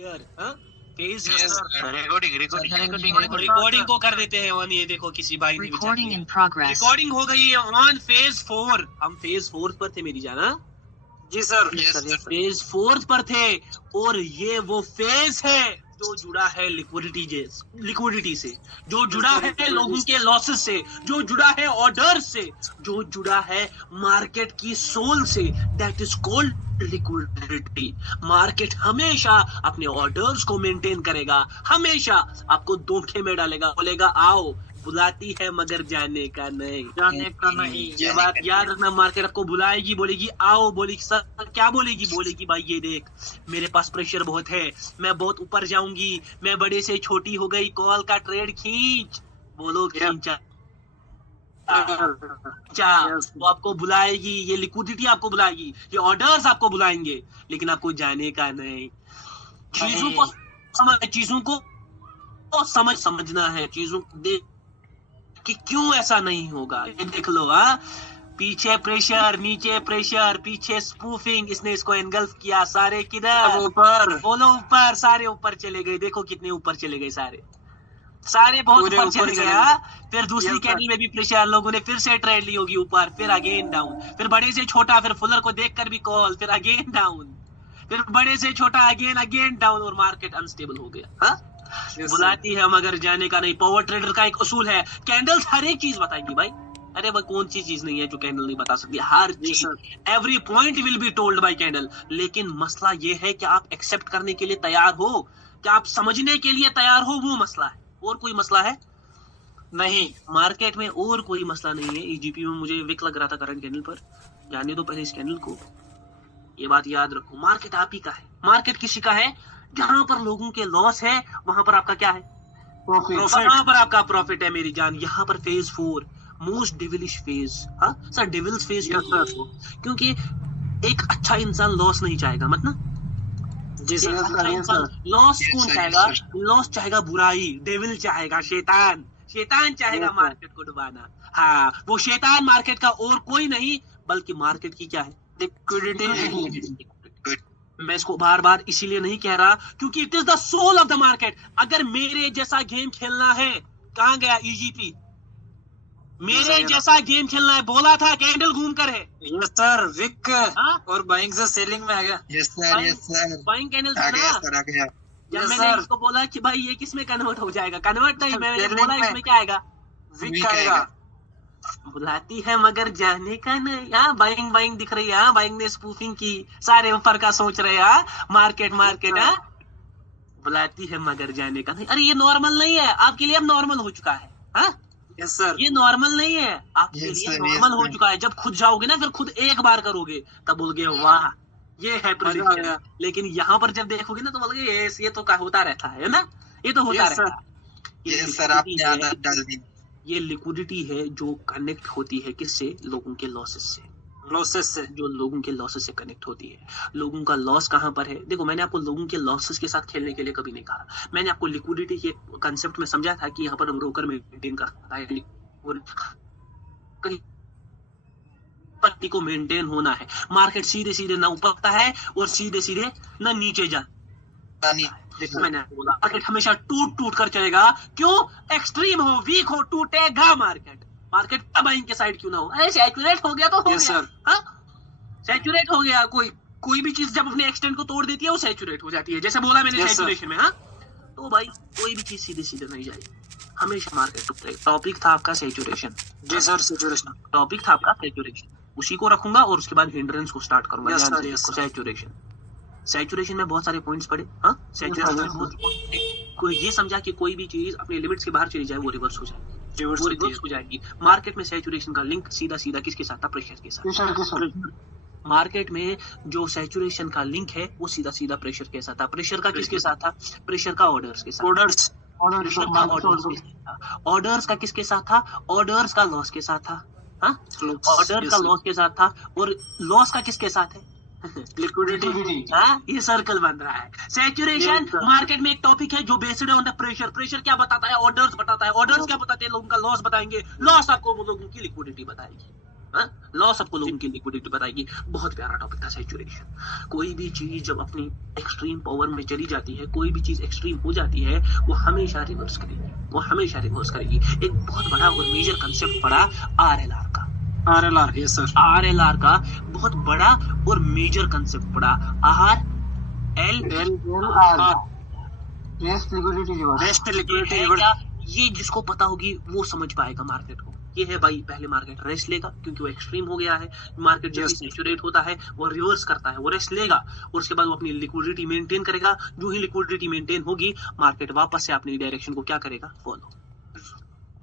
Here phase recording recording को कर देते हैं ऑन। ये देखो किसी भाई ने Recording in progress. रिकॉर्डिंग हो गई है ऑन फेज 4। हम फेज 4 पर थे मेरी जाना। जी सर। फेज 4 पर थे और ये वो फेज है जो जुड़ा है लिक्विडिटी से, जो जुड़ा है लोगों के लॉसेस से, जो जुड़ा है ऑर्डर से, जो जुड़ा है मार्केट की सोल से। That is called liquidity. Market हमेशा अपने ऑर्डर्स को मेंटेन करेगा, हमेशा आपको धोखे में डालेगा, बोलेगा आओ, बुलाती है मगर जाने का नहीं। ये बात याद रखना, मार्केट आपको बुलाएगी, बोलेगी आओ, बोलेगी सर क्या बोलेगी, बोलेगी भाई ये देख मेरे पास प्रेशर बहुत है, मैं बहुत ऊपर जाऊंगी, मैं बड़े से छोटी हो गई, कॉल का ट्रेड खींच, बोलो खींचा। वो आपको बुलाएगी, ये लिक्विडिटी आपको बुलाएगी, ये ऑर्डर्स आपको बुलाएंगे, लेकिन आपको जाने का नहीं। चीजों को समझना है, चीजों देख कि क्यों ऐसा नहीं होगा। ये देख लो पीछे प्रेशर, नीचे प्रेशर, पीछे स्पूफिंग, इसने इसको एनगल्फ किया, सारे किधर ऊपर, बोलो ऊपर, सारे ऊपर चले गए। देखो कितने ऊपर चले गए, सारे बहुत ऊपर चले गए। फिर दूसरी कैंडल में भी प्रेशर, लोगों ने फिर से ट्रेड ली होगी ऊपर, फिर अगेन डाउन, फिर बड़े से छोटा, फिर फुलर को देखकर भी कॉल, फिर अगेन डाउन, फिर बड़े से छोटा, अगेन डाउन, और मार्केट अनस्टेबल हो गया। बुलाती है मगर जाने का नहीं। पावर ट्रेडर का एक उसूल है, कैंडल्स हर एक चीज बताएंगी भाई। अरे वो कौन सी चीज नहीं है जो कैंडल नहीं बता सकती, हर चीज, every point will be told by candle. लेकिन मसला ये है कि आप एक्सेप्ट करने के लिए तैयार हो, क्या आप समझने के लिए तैयार हो, वो मसला है। और कोई मसला है नहीं मार्केट में, और कोई मसला नहीं है। ईजीपी में मुझे विक लग रहा था करंट कैंडल पर, जाने दो पहले इस कैंडल को। ये बात याद रखो, मार्केट आप ही का है, मार्केट किसी का है। जहां पर लोगों के लॉस है वहां पर आपका क्या है, वहां पर आपका प्रॉफिट है मेरी जान। यहाँ पर phase 4 most devilish phase, sir devil's phase, क्योंकि एक अच्छा इंसान लॉस नहीं चाहेगा, मतलब जी सर। लॉस कौन चाहेगा, लॉस चाहेगा बुराई, डेविल चाहेगा शैतान चाहेगा मार्केट को डुबाना। हाँ, वो शैतान मार्केट का और कोई नहीं बल्कि मार्केट की क्या है, लिक्विडिटी। मैं इसको बार बार इसीलिए नहीं कह रहा क्योंकि it is the soul of the market. अगर मेरे जैसा गेम खेलना है, कहां गया ईजीपी, मेरे जैसा गेम खेलना है, बोला था कैंडल घूम कर है। यस सर, विक और बाइंग से सेलिंग में आ गया। यस सर, बाइंग कैंडल था ना। जब मैंने इसको बोला कि भाई ये किस में कन्वर्ट हो जाएगा, कन्वर्ट नहीं, मैंने बोला इसमें क्या आएगा, विक आएगा। बुलाती है मगर जाने का नहीं। बाइंग दिख रही है, बाइंग ने स्पूफिंग की, सारे ऊपर का सोच रहे हैं, मार्केट बुलाती है मगर जाने का नहीं। अरे ये नॉर्मल नहीं है आपके लिए, अब नॉर्मल हो चुका है। यस सर, ये नॉर्मल नहीं है आपके लिए, नॉर्मल हो चुका है। जब खुद जाओगे ना, फिर खुद एक बार करोगे तब बोलोगे वाह ये है प्रेडिक्शन। लेकिन यहाँ पर जब देखोगे ना तो बोलोगे ये तो होता रहता है ना, ये तो होता रहता है। ये लिक्विडिटी है जो कनेक्ट होती है किससे, लोगों के लॉसेस से, जो लोगों के लॉसेस से कनेक्ट होती है। लोगों का लॉस कहां पर है, देखो मैंने आपको लोगों के लॉसेस के साथ खेलने के लिए कभी नहीं कहा। मैंने आपको लिक्विडिटी के कंसेप्ट में समझा था कि यहाँ पर ब्रोकर मेंटेन करता है, पट्टी को मेंटेन होना है। मार्केट सीधे ना ऊपरता है और सीधे ना नीचे जाता है। मैंने आपको बोला मार्केट हमेशा टूट कर चलेगा। क्यों, एक्सट्रीम हो, वीक हो, टूटेगा मार्केट तब बाइंग के साइड क्यों ना हो। अरे सैचुरेट हो गया तो हो गया, सैचुरेट हो गया। कोई भी चीज जब अपने एक्सटेंट को तोड़ देती है वो सैचुरेट हो जाती है, जैसे बोला मैंने सैचुरेशन में। तो भाई कोई भी चीज सीधे नहीं जाएगी, हमेशा मार्केट टूटेगा। टॉपिक था आपका सैचुरेशन। जी सर, सैचुरेशन टॉपिक था आपका सैचुरेशन, उसी को रखूंगा और उसके बाद हिंड्रेंस को स्टार्ट करूंगा। सैचुरेशन में बहुत सारे पॉइंट्स पड़े। सैचुरेशन में कोई ये समझा कि कोई भी चीज अपने लिमिट्स के बाहर चली जाए वो रिवर्स हो जाएगी। मार्केट में सैचुरेशन का लिंक सीधा किसके साथ था, प्रेशर के साथ। मार्केट में जो सैचुरेशन का लिंक है वो सीधा प्रेशर के साथ था। प्रेशर का किसके साथ था, प्रेशर का ऑर्डर्स के साथ। ऑर्डर्स का किसके साथ था, ऑर्डर्स का लॉस के साथ था। ऑर्डर का लॉस के साथ था, और लॉस का किसके साथ है, लिक्विडिटी। ये सर्कल बन रहा है। सैचुरेशन मार्केट में एक टॉपिक है जो बेस्ड ऑन द प्रेशर क्या बताता है, ऑर्डर्स बताता है। ऑर्डर्स क्या बताते हैं, लोगों का लॉस बताएंगे, लॉस आपको वो लोगों की लिक्विडिटी बताएगी। लॉ सबको लोगों की लिक्विडिटी बताएगी। बहुत प्यारा टॉपिक था सैचुरेशन। कोई भी चीज जब अपनी एक्सट्रीम पावर में चली जाती है, कोई भी चीज एक्सट्रीम हो जाती है, वो हमेशा रिवर्स करेगी, वो हमेशा रिवर्स करेगी। एक बहुत बड़ा और मेजर कंसेप्ट पड़ा RLR का। RLR, yes sir. RLR का बहुत बड़ा और मेजर कंसेप्ट पड़ा। RLR, rest liquidity reverse. ये जिसको पता होगी वो समझ पाएगा मार्केट को। ये है भाई, पहले मार्केट रेस्ट लेगा क्योंकि वो एक्सट्रीम हो गया है। मार्केट जब सैचुरेट होता है वो रिवर्स करता है, वो रेस्ट लेगा और उसके बाद वो अपनी लिक्विडिटी मेंटेन करेगा। जो ही लिक्विडिटी मेंटेन होगी, मार्केट वापस से अपनी डायरेक्शन को क्या करेगा, फॉलो।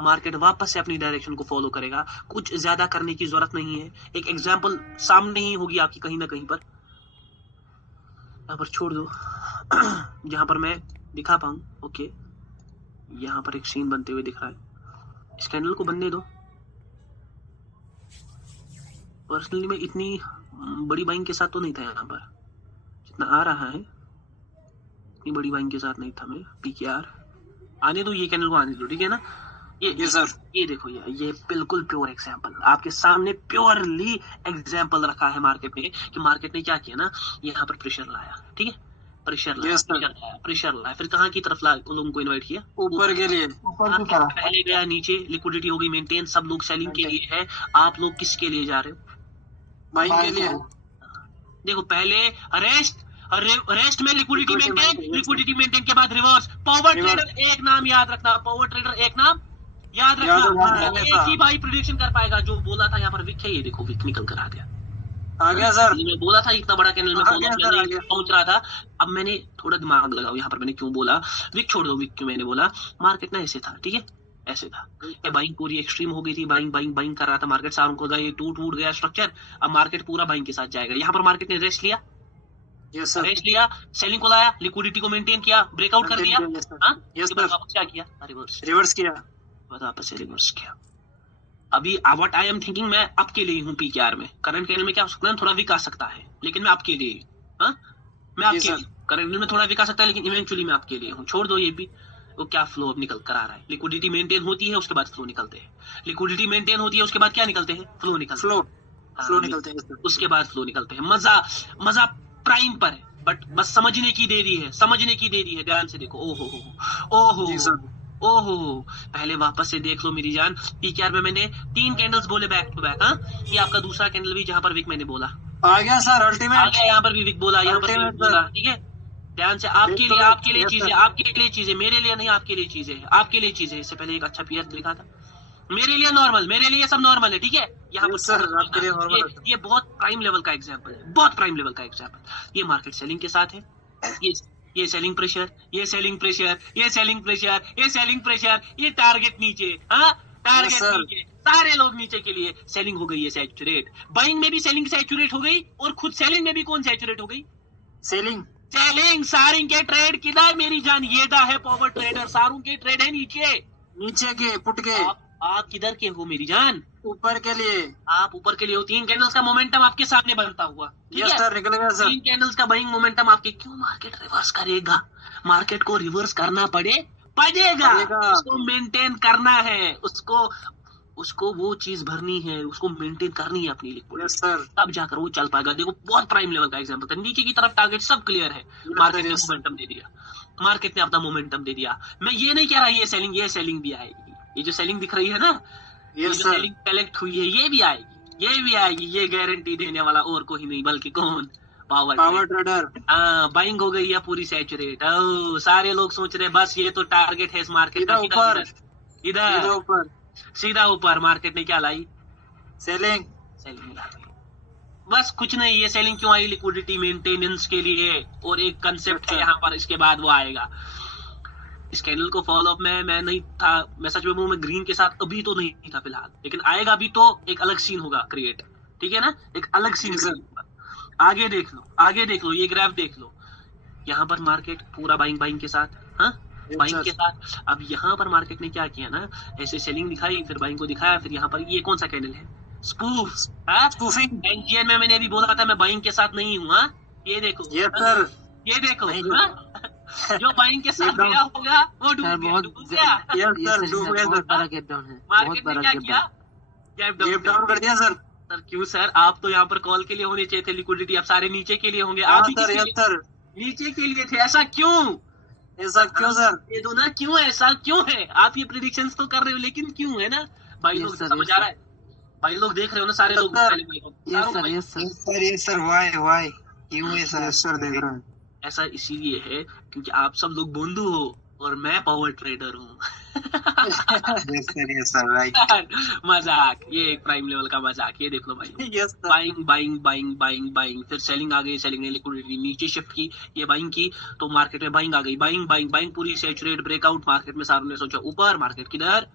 मार्केट वापस से अपनी डायरेक्शन को फॉलो करेगा। कुछ ज्यादा करने की जरूरत नहीं है। एक एग्जांपल सामने ही होगी आपकी कहीं ना कहीं पर, यहाँ पर छोड़ दो जहां पर मैं दिखा पाऊं। ओके, यहाँ पर एक सीन बनते हुए दिख रहा है। इस कैंडल को बनने दो। पर्सनली मैं इतनी बड़ी बाइंग के साथ तो नहीं था यहाँ पर, जितना आ रहा है इतनी बड़ी बाइंग के साथ नहीं था मैं। PKR आने दो, ये कैंडल को आने दो, ठीक है ना। ये सर, ये देखो यार, ये बिल्कुल प्योर एग्जांपल आपके सामने, प्योरली एग्जांपल रखा है मार्केट में कि मार्केट ने क्या किया ना, यहाँ पर प्रेशर लाया, ठीक है, प्रेशर लाया, फिर कहाँ की तरफ लोगों को इनवाइट किया, ऊपर के लिए, ऊपर की तरफ। पहले गया नीचे, लिक्विडिटी हो गई मेंटेन, सब लोग सेलिंग के लिए है। आप लोग किसके लिए जा रहे हो, बाइंग के लिए। देखो पहले रेस्ट में लिक्विडिटी मेंटेन के बाद रिवर्स। पावर ट्रेडर एक नाम याद रखना, पावर ट्रेडर एक नाम याद रखना। एक ही भाई प्रेडिक्शन कर पाएगा जो बोला था। यहाँ पर विक है, ये देखो विक निकल कर आ गया सर। मैं बोला था इतना बड़ा कैंडल में पहुंच रहा था। अब मैंने थोड़ा दिमाग लगाओ यहाँ पर, मैंने क्यों बोला विक छोड़ दो, विक क्यों मैंने बोला, मार्केट ना ऐसे था, ठीक है, ऐसे था। ये बाइंग पूरी एक्सट्रीम हो गई थी, बाइंग कर रहा था मार्केट, सारों को ये टूट गया स्ट्रक्चर। अब मार्केट पूरा बाइंग के साथ जाएगा। यहाँ पर मार्केट ने रेस्ट लिया, रेस्ट लिया, सेलिंग को लाया, लिक्विडिटी को मेंटेन किया, ब्रेकआउट कर दिया, क्या किया, रिवर्स किया, वापस से रिवर्स किया। अभी व्हाट आई एम थिंकिंग, मैं अब के लिए हूँ PKR में। करंट कैंडल में क्या हो सकता है, थोड़ा वीक आ सकता है, लेकिन मैं आपके लिए, मैं आपके लिए, करंट में थोड़ा वीक आ सकता है, लेकिन इवेंचुअली मैं आपके लिए हूँ। छोड़ दो ये भी, वो क्या फ्लो अब निकल कर आ रहा है। लिक्विडिटी मेंटेन होती है, उसके बाद फ्लो निकलते हैं। लिक्विडिटी मेंटेन होती है, उसके बाद क्या निकलते हैं, फ्लो निकलते हैं। उसके बाद फ्लो निकलते हैं। मजा प्राइम पर है, बट बस समझने की देरी है। ध्यान से देखो। ओहो, पहले वापस से देख लो मेरी जान। PKR में मैंने 3 कैंडल्स बोले बैक टू बैक। ये आपका दूसरा कैंडल भी जहां पर विक मैंने बोला आ गया सर, अल्टीमेट आ गया। यहाँ पर भी विक बोला, यहाँ पर भी विक बोला, ठीक है। ध्यान से, आपके लिए चीजें, मेरे लिए नहीं, आपके लिए चीजें। इससे पहले एक अच्छा PS लिखा था, मेरे लिए नॉर्मल, मेरे लिए सब नॉर्मल है, ठीक है। यहाँ पर सर आपके लिए नॉर्मल। ये बहुत प्राइम लेवल का एग्जांपल है, बहुत प्राइम लेवल का एग्जांपल। ये मार्केट सेलिंग के साथ है, ये सेलिंग प्रेशर, ये सेलिंग प्रेशर, ये टारगेट नीचे, टारगेट नीचे, सारे लोग नीचे के लिए सेलिंग हो गई है सैचुरेट। बाइंग में भी सेलिंग सैचुरेट हो गई, और खुद सेलिंग में भी कौन सैचुरेट हो गई, सेलिंग। सारिंग के ट्रेड किधर मेरी जान, ये है पावर ट्रेडर, सारों के ट्रेड है नीचे के पुट के। आप किधर के हो मेरी जान, ऊपर के लिए, आप ऊपर के लिए हो। 3 कैंडल्स का मोमेंटम आपके सामने बनता हुआ, यस सर, निकल गया सर। 3 कैंडल्स का बाइंग मोमेंटम आपके। क्यों मार्केट रिवर्स करेगा, मार्केट को रिवर्स करना पड़ेगा, उसको मेंटेन करना है, उसको वो चीज भरनी है, उसको मेंटेन करनी है अपनी लिक्विडिटी, तब जाकर वो चल पाएगा। देखो बहुत प्राइम लेवल का एग्जांपल था। नीचे की तरफ टारगेट सब क्लियर है, मार्केट ने मोमेंटम दे दिया, मार्केट ने अपना मोमेंटम दे दिया। मैं ये नहीं कह रहा ये सेलिंग भी आएगी, ये जो सेलिंग दिख रही है ना, ये जो सेलिंग कलेक्ट हुई है, ये भी आएगी, ये गारंटी देने वाला और कोई नहीं बल्कि कौन, पावर ट्रेडर। बाइंग हो गई है पूरी सैचुरेट। सारे लोग सोच रहे बस ये तो टारगेट है इस मार्केट का, इधर सीधा ऊपर। मार्केट ने क्या लाई, सेलिंग लाई। बस कुछ नहीं, ये सेलिंग क्यों आई, लिक्विडिटी मेंटेनेंस के लिए, और एक कंसेप्ट है यहाँ पर, इसके बाद वो आएगा। इस कैंडल को फॉलो अप में मैं नहीं था, मैं सच में बोलूं, मैं ग्रीन के साथ अभी तो नहीं था फिलहाल, लेकिन आएगा भी तो एक अलग सीन होगा क्रिएट, ठीक है ना, एक अलग सीन होगा। आगे देख लो, ये ग्राफ देख लो। यहाँ पर मार्केट पूरा बाइंग के साथ, बाइंग के साथ। अब यहाँ पर मार्केट ने क्या किया ना, ऐसे सेलिंग दिखाई, फिर बाइंग को दिखाया, फिर यहाँ पर ये कौन सा कैंडल है, स्पूफिंग। एनजीएन में मैंने अभी बोला था मैं बाइंग के साथ नहीं हूँ। ये देखो, ये देखो, जो बाइंग के साथ गया होगा वो डूब गया। बहुत बड़ा गैप डाउन है, मार्केट ने क्या किया, गैप डाउन कर दिया सर। सर क्यों सर, आप तो यहाँ पर कॉल के लिए होने चाहिए थे, लिक्विडिटी आप सारे नीचे के लिए होंगे, आप भी सर नीचे के लिए थे, ऐसा क्यों? ऐसा क्यों सर? ये दो ना, क्यों ऐसा क्यों है? आप ये प्रेडिक्शंस तो कर रहे हो लेकिन क्यों, है ना भाई लोग? समझ आ रहा है भाई लोग, देख रहे हो ना सारे लोग? यस सर व्हाई क्यों ऐसा? सर देख रहे हैं। ऐसा इसीलिए है क्योंकि आप सब लोग बोंदू हो और मैं पावर ट्रेडर हूँ। Yes sir right. मजाक, ये एक प्राइम लेवल का मजाक। ये देख लो भाई, buying buying buying buying buying, फिर सेलिंग आ गई, सेलिंग ने लिक्विडिटी नीचे शिफ्ट की, ये बाइंग की तो मार्केट में बाइंग आ गई, बाइंग बाइंग बाइंग पूरी सैचुरेट ब्रेकआउट मार्केट में। सारों ने सोचा ऊपर, मार्केट किधर?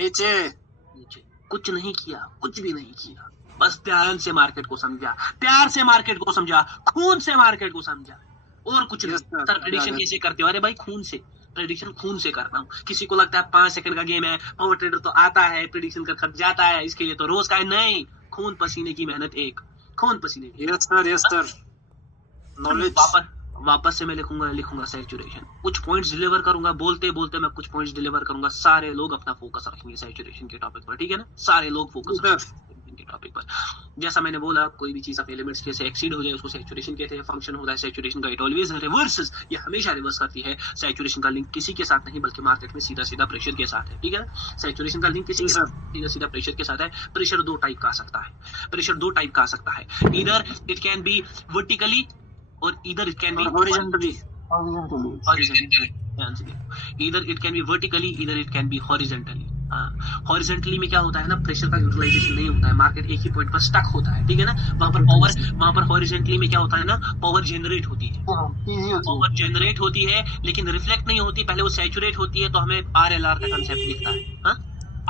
नीचे। नीचे। कुछ नहीं किया, कुछ भी नहीं किया, बस ध्यान से मार्केट को समझा, प्यार से मार्केट को समझा, खून से मार्केट को समझा, और कुछ नहीं। सर प्रेडिक्शन कैसे करते हो? अरे भाई खून से, प्रेडिक्शन खून से करता हूँ। किसी को लगता है 5 सेकंड का गेम है, पावर ट्रेडर तो आता है प्रेडिक्शन कर खप जाता है, इसके लिए तो रोज का है। नहीं, खून पसीने की मेहनत, एक खून पसीने की। Yes sir knowledge. वापस से मैं लिखूंगा सैचुरेशन, कुछ पॉइंट्स डिलीवर करूंगा, बोलते बोलते मैं कुछ पॉइंट्स डिलीवर करूंगा। सारे लोग अपना फोकस रखेंगे सैचुरेशन के टॉपिक पर, ठीक है ना? सारे लोग फोकस रखेंगे के टॉपिक पर। जैसा मैंने बोला, कोई भी चीज अपने लिमिट्स के से एक्सीड हो जाए उसको सैचुरेशन कहते हैं। फंक्शन होता है सैचुरेशन का, इट ऑलवेज रिवर्सेस, ये हमेशा रिवर्स करती है। सैचुरेशन का लिंक किसी के साथ नहीं बल्कि मार्केट में सीधा सीधा प्रेशर के साथ है, ठीक है ना? सैचुरेशन का लिंक किसी के साथ सीधा सीधा प्रेशर के साथ है। प्रेशर दो टाइप का आ सकता है, प्रेशर दो टाइप का आ सकता है, either it can B vertically और इधर इट कैन बी हॉरिजॉन्टली। इधर इट कैन बी वर्टिकली, इधर it can B horizontally. Horizontally में क्या होता है ना, प्रेशर का यूटिलाइजेशन नहीं होता है, मार्केट एक ही पॉइंट पर स्टक होता है, ठीक है ना? वहां पर हॉरिजॉन्टली में क्या होता है ना, पावर जनरेट होती है, पावर जनरेट होती है लेकिन रिफ्लेक्ट नहीं होती। पहले वो सैचुरेट होती है तो हमें RLR का कंसेप्ट दिखता है,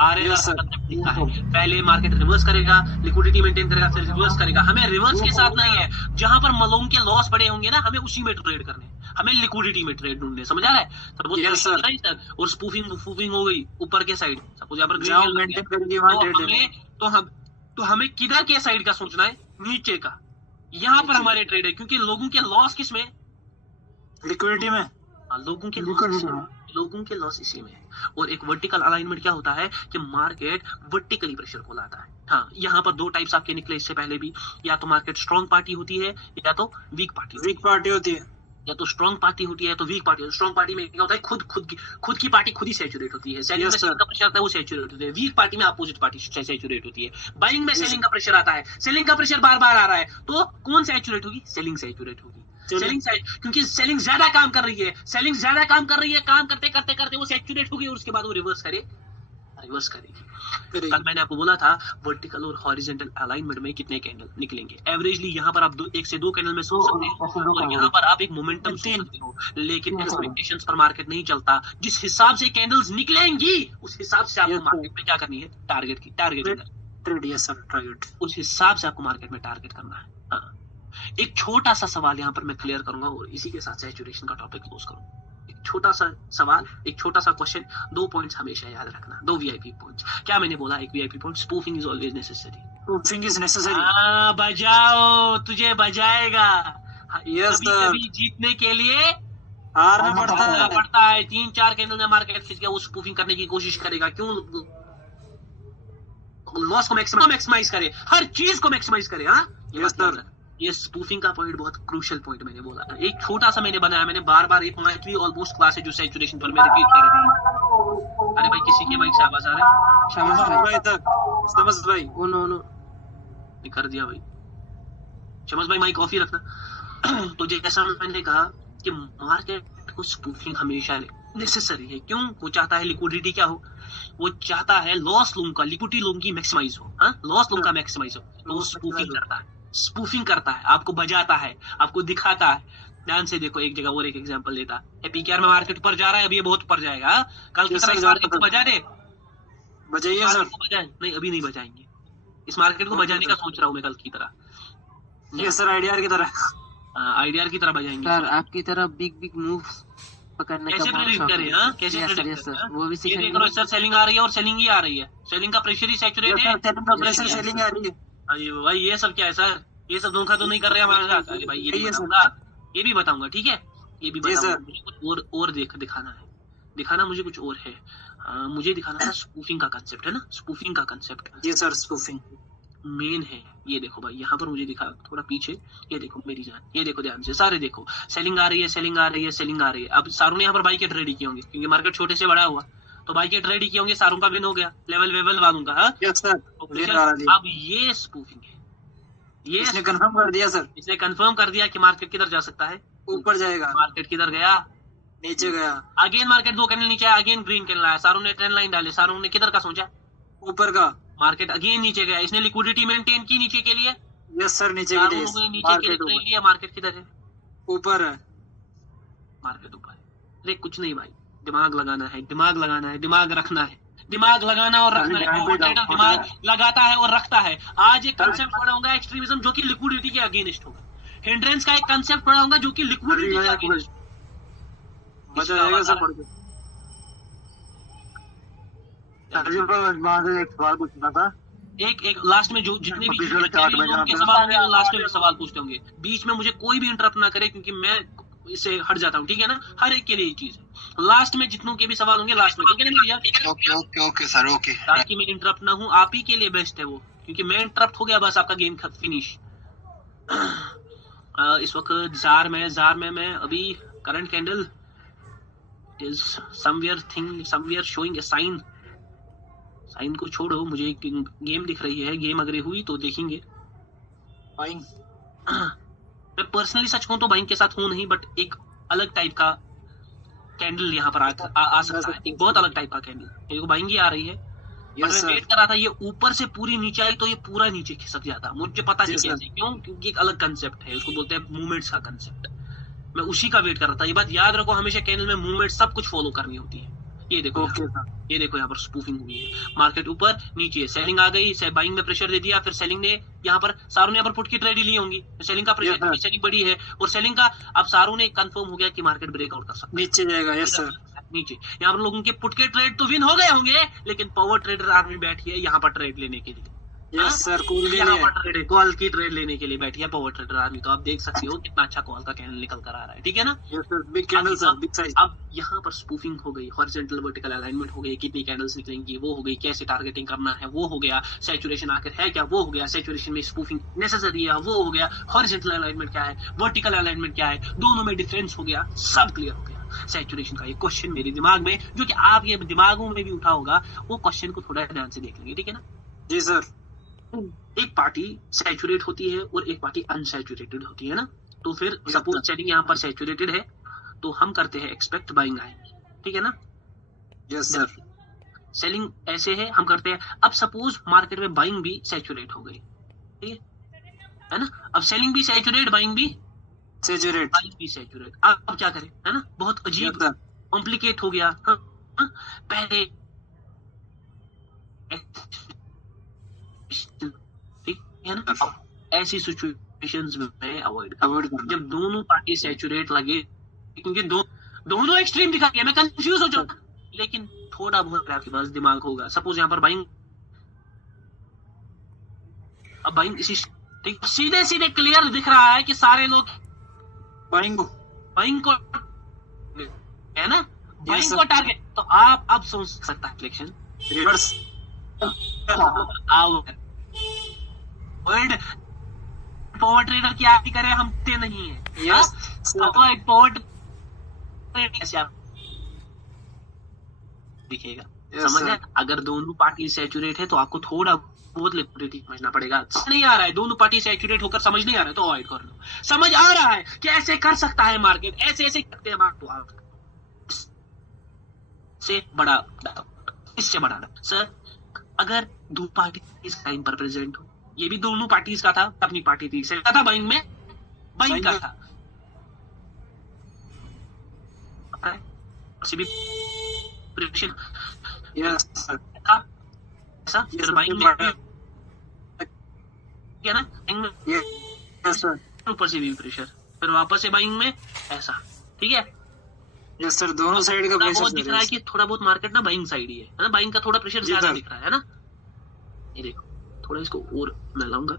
RLR का कंसेप्ट दिखता है। पहले मार्केट रिवर्स करेगा, लिक्विडिटी मेंटेन करेगा, फिर रिवर्स करेगा। हमें रिवर्स के साथ नहीं है, जहां पर मलोम के लॉस बड़े होंगे ना, हमें उसी में ट्रेड करने, हमें लिक्विडिटी में ट्रेड ढूंढने। समझ आ रहा है? सर और स्पूफिंग हो गई ऊपर के साइड, सपोज यहाँ पर तो हमें किधर के साइड का सोचना है? नीचे का। यहाँ पर हमारे ट्रेड है क्योंकि लोगों के लॉस किस में? लिक्विडिटी में। लोगों के लॉस इसी में है। और एक वर्टिकल अलाइनमेंट क्या होता है कि मार्केट वर्टिकली प्रेशर को लाता है। हाँ, यहाँ पर दो टाइप्स आपके निकले इससे पहले भी, या तो मार्केट स्ट्रॉन्ग पार्टी होती है या तो वीक पार्टी होती है। या तो स्ट्रॉन्ग पार्टी होती है तो वीक पार्टी। स्ट्रॉन्ग पार्टी में क्या होता है, खुद की पार्टी खुद ही सैचुरेट होती है, सेलिंग में सेलिंग का प्रेशर आता है वो सैचुरेट होती है। वीक पार्टी में अपोजिट पार्टी सैचुरेट होती है। बाइंग में सेलिंग का प्रेशर आता है, सेलिंग का प्रेशर बार बार आ रहा है तो कौन सैचुरेट होगी? सेलिंग सैचुरेट होगी। क्योंकि सेलिंग ज्यादा काम कर रही है, काम करते करते करते वो सैचुरेट होगी और उसके बाद वो रिवर्स करेगी। कल मैंने आपको बोला था वर्टिकल और हॉरिजॉन्टल अलाइनमेंट में कितने कैंडल निकलेंगे एवरेजली। यहाँ पर आप 1 से 2 कैंडल में सोच सकते हो और यहाँ पर आप एक मोमेंटम सोच सकते हो, लेकिन एक्सपेक्टेशंस पर मार्केट नहीं चलता। जिस हिसाब से कैंडल्स निकलेंगी उस हिसाब से आपको मार्केट में क्या करनी है? टारगेट उस हिसाब से आपको मार्केट में टारगेट करना है। एक छोटा सा सवाल यहाँ पर मैं क्लियर करूंगा और इसी के साथ सैचुरेशन का टॉपिक क्लोज करूंगा। एक छोटा सा सवाल, एक छोटा सा क्वेश्चन, 2 पॉइंट्स हमेशा याद रखना, 2 VIP पॉइंट्स। क्या मैंने बोला? एक VIP point, spoofing is always necessary. बजाओ, तुझे बजाएगा। कभी जीतने के लिए हारना पड़ता है। 3-4 कैंडल में मार्केट खिंच गया, वो स्पूफिंग करने की कोशिश करेगा। क्यों? लॉस को मैक्सिमाइज करे, हर चीज को मैक्सिमाइज करे। ये स्पूफिंग का पॉइंट बहुत क्रूशियल पॉइंट मैंने बोला। एक छोटा सा मैंने बनाया, मैंने बार ये 5वीं ऑलमोस्ट क्लास है जो सैचुरेशन पर मैं रिपीट कर रहा हूं। अरे भाई, किसी के माइक से आवाज आ रहा है? शमस भाई कर दिया भाई। शमस भाई माइक ऑफ ही रखना। तो जैसा मैंने कहा कि मार्केट को स्पूफिंग हमेशा नेसेसरी है। क्यों? वो चाहता है लिक्विडिटी क्या हो, वो चाहता है लॉस लूम का, लिक्विडिटी लूम की मैक्सिमाइज हो, लॉस लूम का मैक्सिमाइज हो, तो वो स्पूफिंग करता है, आपको बजाता है, आपको दिखाता है। ध्यान से देखो, एक जगह और एक एग्जांपल देता है। PKR में मार्केट ऊपर जा रहा है, अभी ये बहुत ऊपर जाएगा। कल की तरह इस मार्केट को बजा दे, बजाइए सर। नहीं, अभी नहीं बजाएंगे। इस मार्केट को बजाने का सोच रहा हूँ मैं कल की तरह। ये सर आईडीआर की तरह बजाएंगे सर, आपकी तरह बिग मूव्स पकड़ने का कैसे प्रेडिक्ट करें? कैसे प्रेडिक्ट करें? वो भी ये देख रहे हो सर, सेलिंग आ रही है और सेलिंग ही आ रही है। सेलिंग का प्रेशर ही सैचुरेट है, सेलिंग आ रही है। अरे भाई, ये सब क्या है सर? ये सब धोखा तो नहीं कर रहे हमारे साथ? अरे भाई, ये भी बताऊंगा, ठीक है? ये भी बताऊंगा। मुझे कुछ और दिखाना मुझे कुछ और है। मुझे दिखाना था स्पूफिंग का कंसेप्ट, है ना? स्पूफिंग का कंसेप्ट। जी सर, स्पूफिंग। मेन है। ये देखो भाई, यहाँ पर मुझे दिखा थोड़ा पीछे, ये देखो मेरी जान, ये देखो ध्यान से, सारे देखो सेलिंग आ रही है, सेलिंग आ रही है, सेलिंग आ रही है। अब सारों ने यहाँ पर बाई के ट्रेड किए होंगे क्योंकि मार्केट छोटे से बड़ा हुआ, तो बाई के ट्रेड किए होंगे, सारों का विन हो गया, लेवल वेवल वालों का। हाँ यस सर, अब ये स्पूफिंग है, ये इसने कंफर्म कर दिया सर, इसने कंफर्म कर दिया कि मार्केट किधर जा सकता है, ऊपर जाएगा। मार्केट किधर गया, नीचे गया। अगेन मार्केट 2 कैंडल नीचे आया, अगेन ग्रीन कैंडल आया, सारों ने ट्रेंड लाइन डाले, सारों ने किधर का सोचा, ऊपर का। मार्केट अगेन नीचे गया, इसने लिक्विडिटी मेंटेन की नीचे के लिए, यस सर, नीचे के लिए। सारों ने नीचे के लिए ट्रेड लिया, मार्केट किधर है, ऊपर है। मार्केट ऊपर है। अरे कुछ नहीं भाई, दिमाग लगाना है, दिमाग लगाना है, दिमाग रखना है, दिमाग लगाना और रखना है। वो ट्रेडर दिमाग लगाता है और रखता है। आज एक कंसेप्ट पढ़ा होगा एक्सट्रीमिज्म, जो कि लिक्विडिटी के अगेंस्ट होगा। हिंड्रेंस का एक कंसेप्ट पढ़ा होगा जो कि लिक्विडिटी के अगेंस्ट। मजा आएगा सर पढ़ के। एक सवाल पूछना था। एक लास्ट में जो जितने भी उनके सवाल होंगे लास्ट में सवाल पूछते होंगे, बीच में मुझे कोई भी इंटरप्ट ना करे क्योंकि मैं इससे हट जाता हूँ, ठीक है ना। हर एक के लिए ये चीज है, लास्ट में जितनों के भी सवाल होंगे लास्ट में, ठीक है ना भैया। Okay okay okay sir, okay. ताकि मैं इंटरप्ट ना हूँ, आप ही के लिए बेस्ट है वो, क्योंकि मैं इंटरप्ट हो गया बस आपका गेम फिनिश। इस वक्त जार में मैं अभी current candle is somewhere showing a sign को छोड़ो, मुझे एक गेम दिख रही है, गेम अगर ये हुई तो देखेंगे। बाइंग, मैं पर्सनली सच कहूं तो बाइंग के साथ हूं नहीं, बट एक अलग टाइप का कैंडल यहाँ पर आ सकता है, एक बहुत अलग टाइप का कैंडल। मेरे को बाइंग ही आ रही है, मैं वेट कर रहा था, ये ऊपर से पूरी नीचे आई तो ये पूरा नीचे खिसक जाता, मुझे पता नहीं कैसे, क्यों, क्योंकि एक अलग कंसेप्ट है, उसको बोलते हैं मूवमेंट्स का कंसेप्ट। मैं उसी का वेट कर रहा था। ये बात याद रखो, हमेशा कैंडल में मूवमेंट सब कुछ फॉलो करनी होती है। ये देखो ये देखो यहाँ पर स्पूफिंग हुई है, मार्केट ऊपर नीचे, सेलिंग आ गई, बाइंग में प्रेशर दे दिया, फिर सेलिंग ने यहाँ पर सारों ने यहाँ पर पुट की ट्रेड ली होंगी, सेलिंग का प्रेशर, सेलिंग बड़ी है और सेलिंग का अब सारों ने कंफर्म हो गया कि मार्केट ब्रेकआउट कर सकता है, नीचे जाएगा। यस सर, नीचे यहाँ पर लोगों के पुट के ट्रेड तो विन हो गए होंगे, लेकिन पावर ट्रेडर आर्मी बैठी है यहाँ पर ट्रेड लेने के लिए। यस सर, यहाँ पर ट्रेड कॉल की ट्रेड लेने के लिए बैठी है पावर ट्रेडर आर्मी, तो आप देख सकते हो कितना अच्छा कॉल का कैंडल निकल कर आ रहा है, ठीक है ना। Big candle sir, big size. अब यहाँ पर स्पूफिंग हो गई, हॉरिजॉन्टल वर्टिकल अलाइनमेंट हो गई, कितनी कैंडल्स निकलेंगी वो हो गई, कैसे टारगेटिंग करना है वो हो गया, सैचुरेशन आखिर है क्या वो हो गया, सैचुरेशन में स्पूफिंग नेसेसरी है वो हो गया, हॉरिजॉन्टल अलाइनमेंट क्या है, वर्टिकल अलाइनमेंट क्या है, दोनों में डिफरेंस हो गया, सब क्लियर हो गया। सैचुरेशन का ये क्वेश्चन मेरे दिमाग में, जो कि आपके दिमागों में भी उठा होगा, वो क्वेश्चन को थोड़ा ध्यान से देख लेंगे, ठीक है ना। जी सर, एक पार्टी सैचुरेट होती है और एक पार्टी अनसैचुरेटेड होती है ना, तो फिर सपोज सेलिंग यहाँ पर सैचुरेटेड है तो हम करते हैं एक्सपेक्ट बाइंग आएगी, ठीक है ना। यस सर, सेलिंग ऐसे है, हम करते हैं, अब सपोज मार्केट में बाइंग भी सैचुरेट हो गई, ठीक है ना, अब सेलिंग भी सैचुरेट, बाइंग भी सैचुरेट, बाइंग भी सैचुरेट, अब क्या करें, है ना, बहुत अजीब कॉम्प्लिकेट हो गया। पहले ठीक है ना, ऐसी सिचुएशंस में अवॉइड जब दोनों पार्टी सैचुरेट लगे, क्योंकि दोनों एक्सट्रीम दिखा गया, मैं कंफ्यूज हो जाऊंगा, लेकिन थोड़ा बहुत आपके पास दिमाग होगा। सपोज यहाँ पर बाइंग, अब बाइंग इसी सीधे सीधे क्लियर दिख रहा है कि सारे लोग बाइंग को है ना, बाइंग को टारगेट, तो आप अब सोच सकता है सिलेक्शन रिवर्स पावर ट्रेडर की आप ही करें, हम ते नहीं है। यस, एक पावर ट्रेडर दिखेगा, समझ। अगर दोनों पार्टी सैचुरेट है तो आपको थोड़ा बहुत लिक्विडिटी समझना पड़ेगा। नहीं आ रहा है, दोनों पार्टी सैचुरेट होकर समझ नहीं आ रहा है तो अवॉइड कर लो। समझ आ रहा है कि ऐसे कर सकता है मार्केट, ऐसे करते हैं मार्केट, से बड़ा इससे बड़ा सर, अगर दो पार्टी इस टाइम पर प्रेजेंट हो, ये भी दोनों पार्टीज का था, अपनी पार्टी थी, था बाइंग में, बाइंग का था, भी प्रेशर ऐसा, फिर बाइंग में क्या ना, ऊपर से भी प्रेशर, फिर वापस से बाइंग में ऐसा, ठीक है। यस सर, दोनों साइड का प्रेशर दिख रहा है कि थोड़ा बहुत मार्केट ना बाइंग साइड ही है ना, बाइंग का थोड़ा प्रेशर ज्यादा दिख रहा है ना। ये देखो थोड़ा इसको और मैं लाऊंगा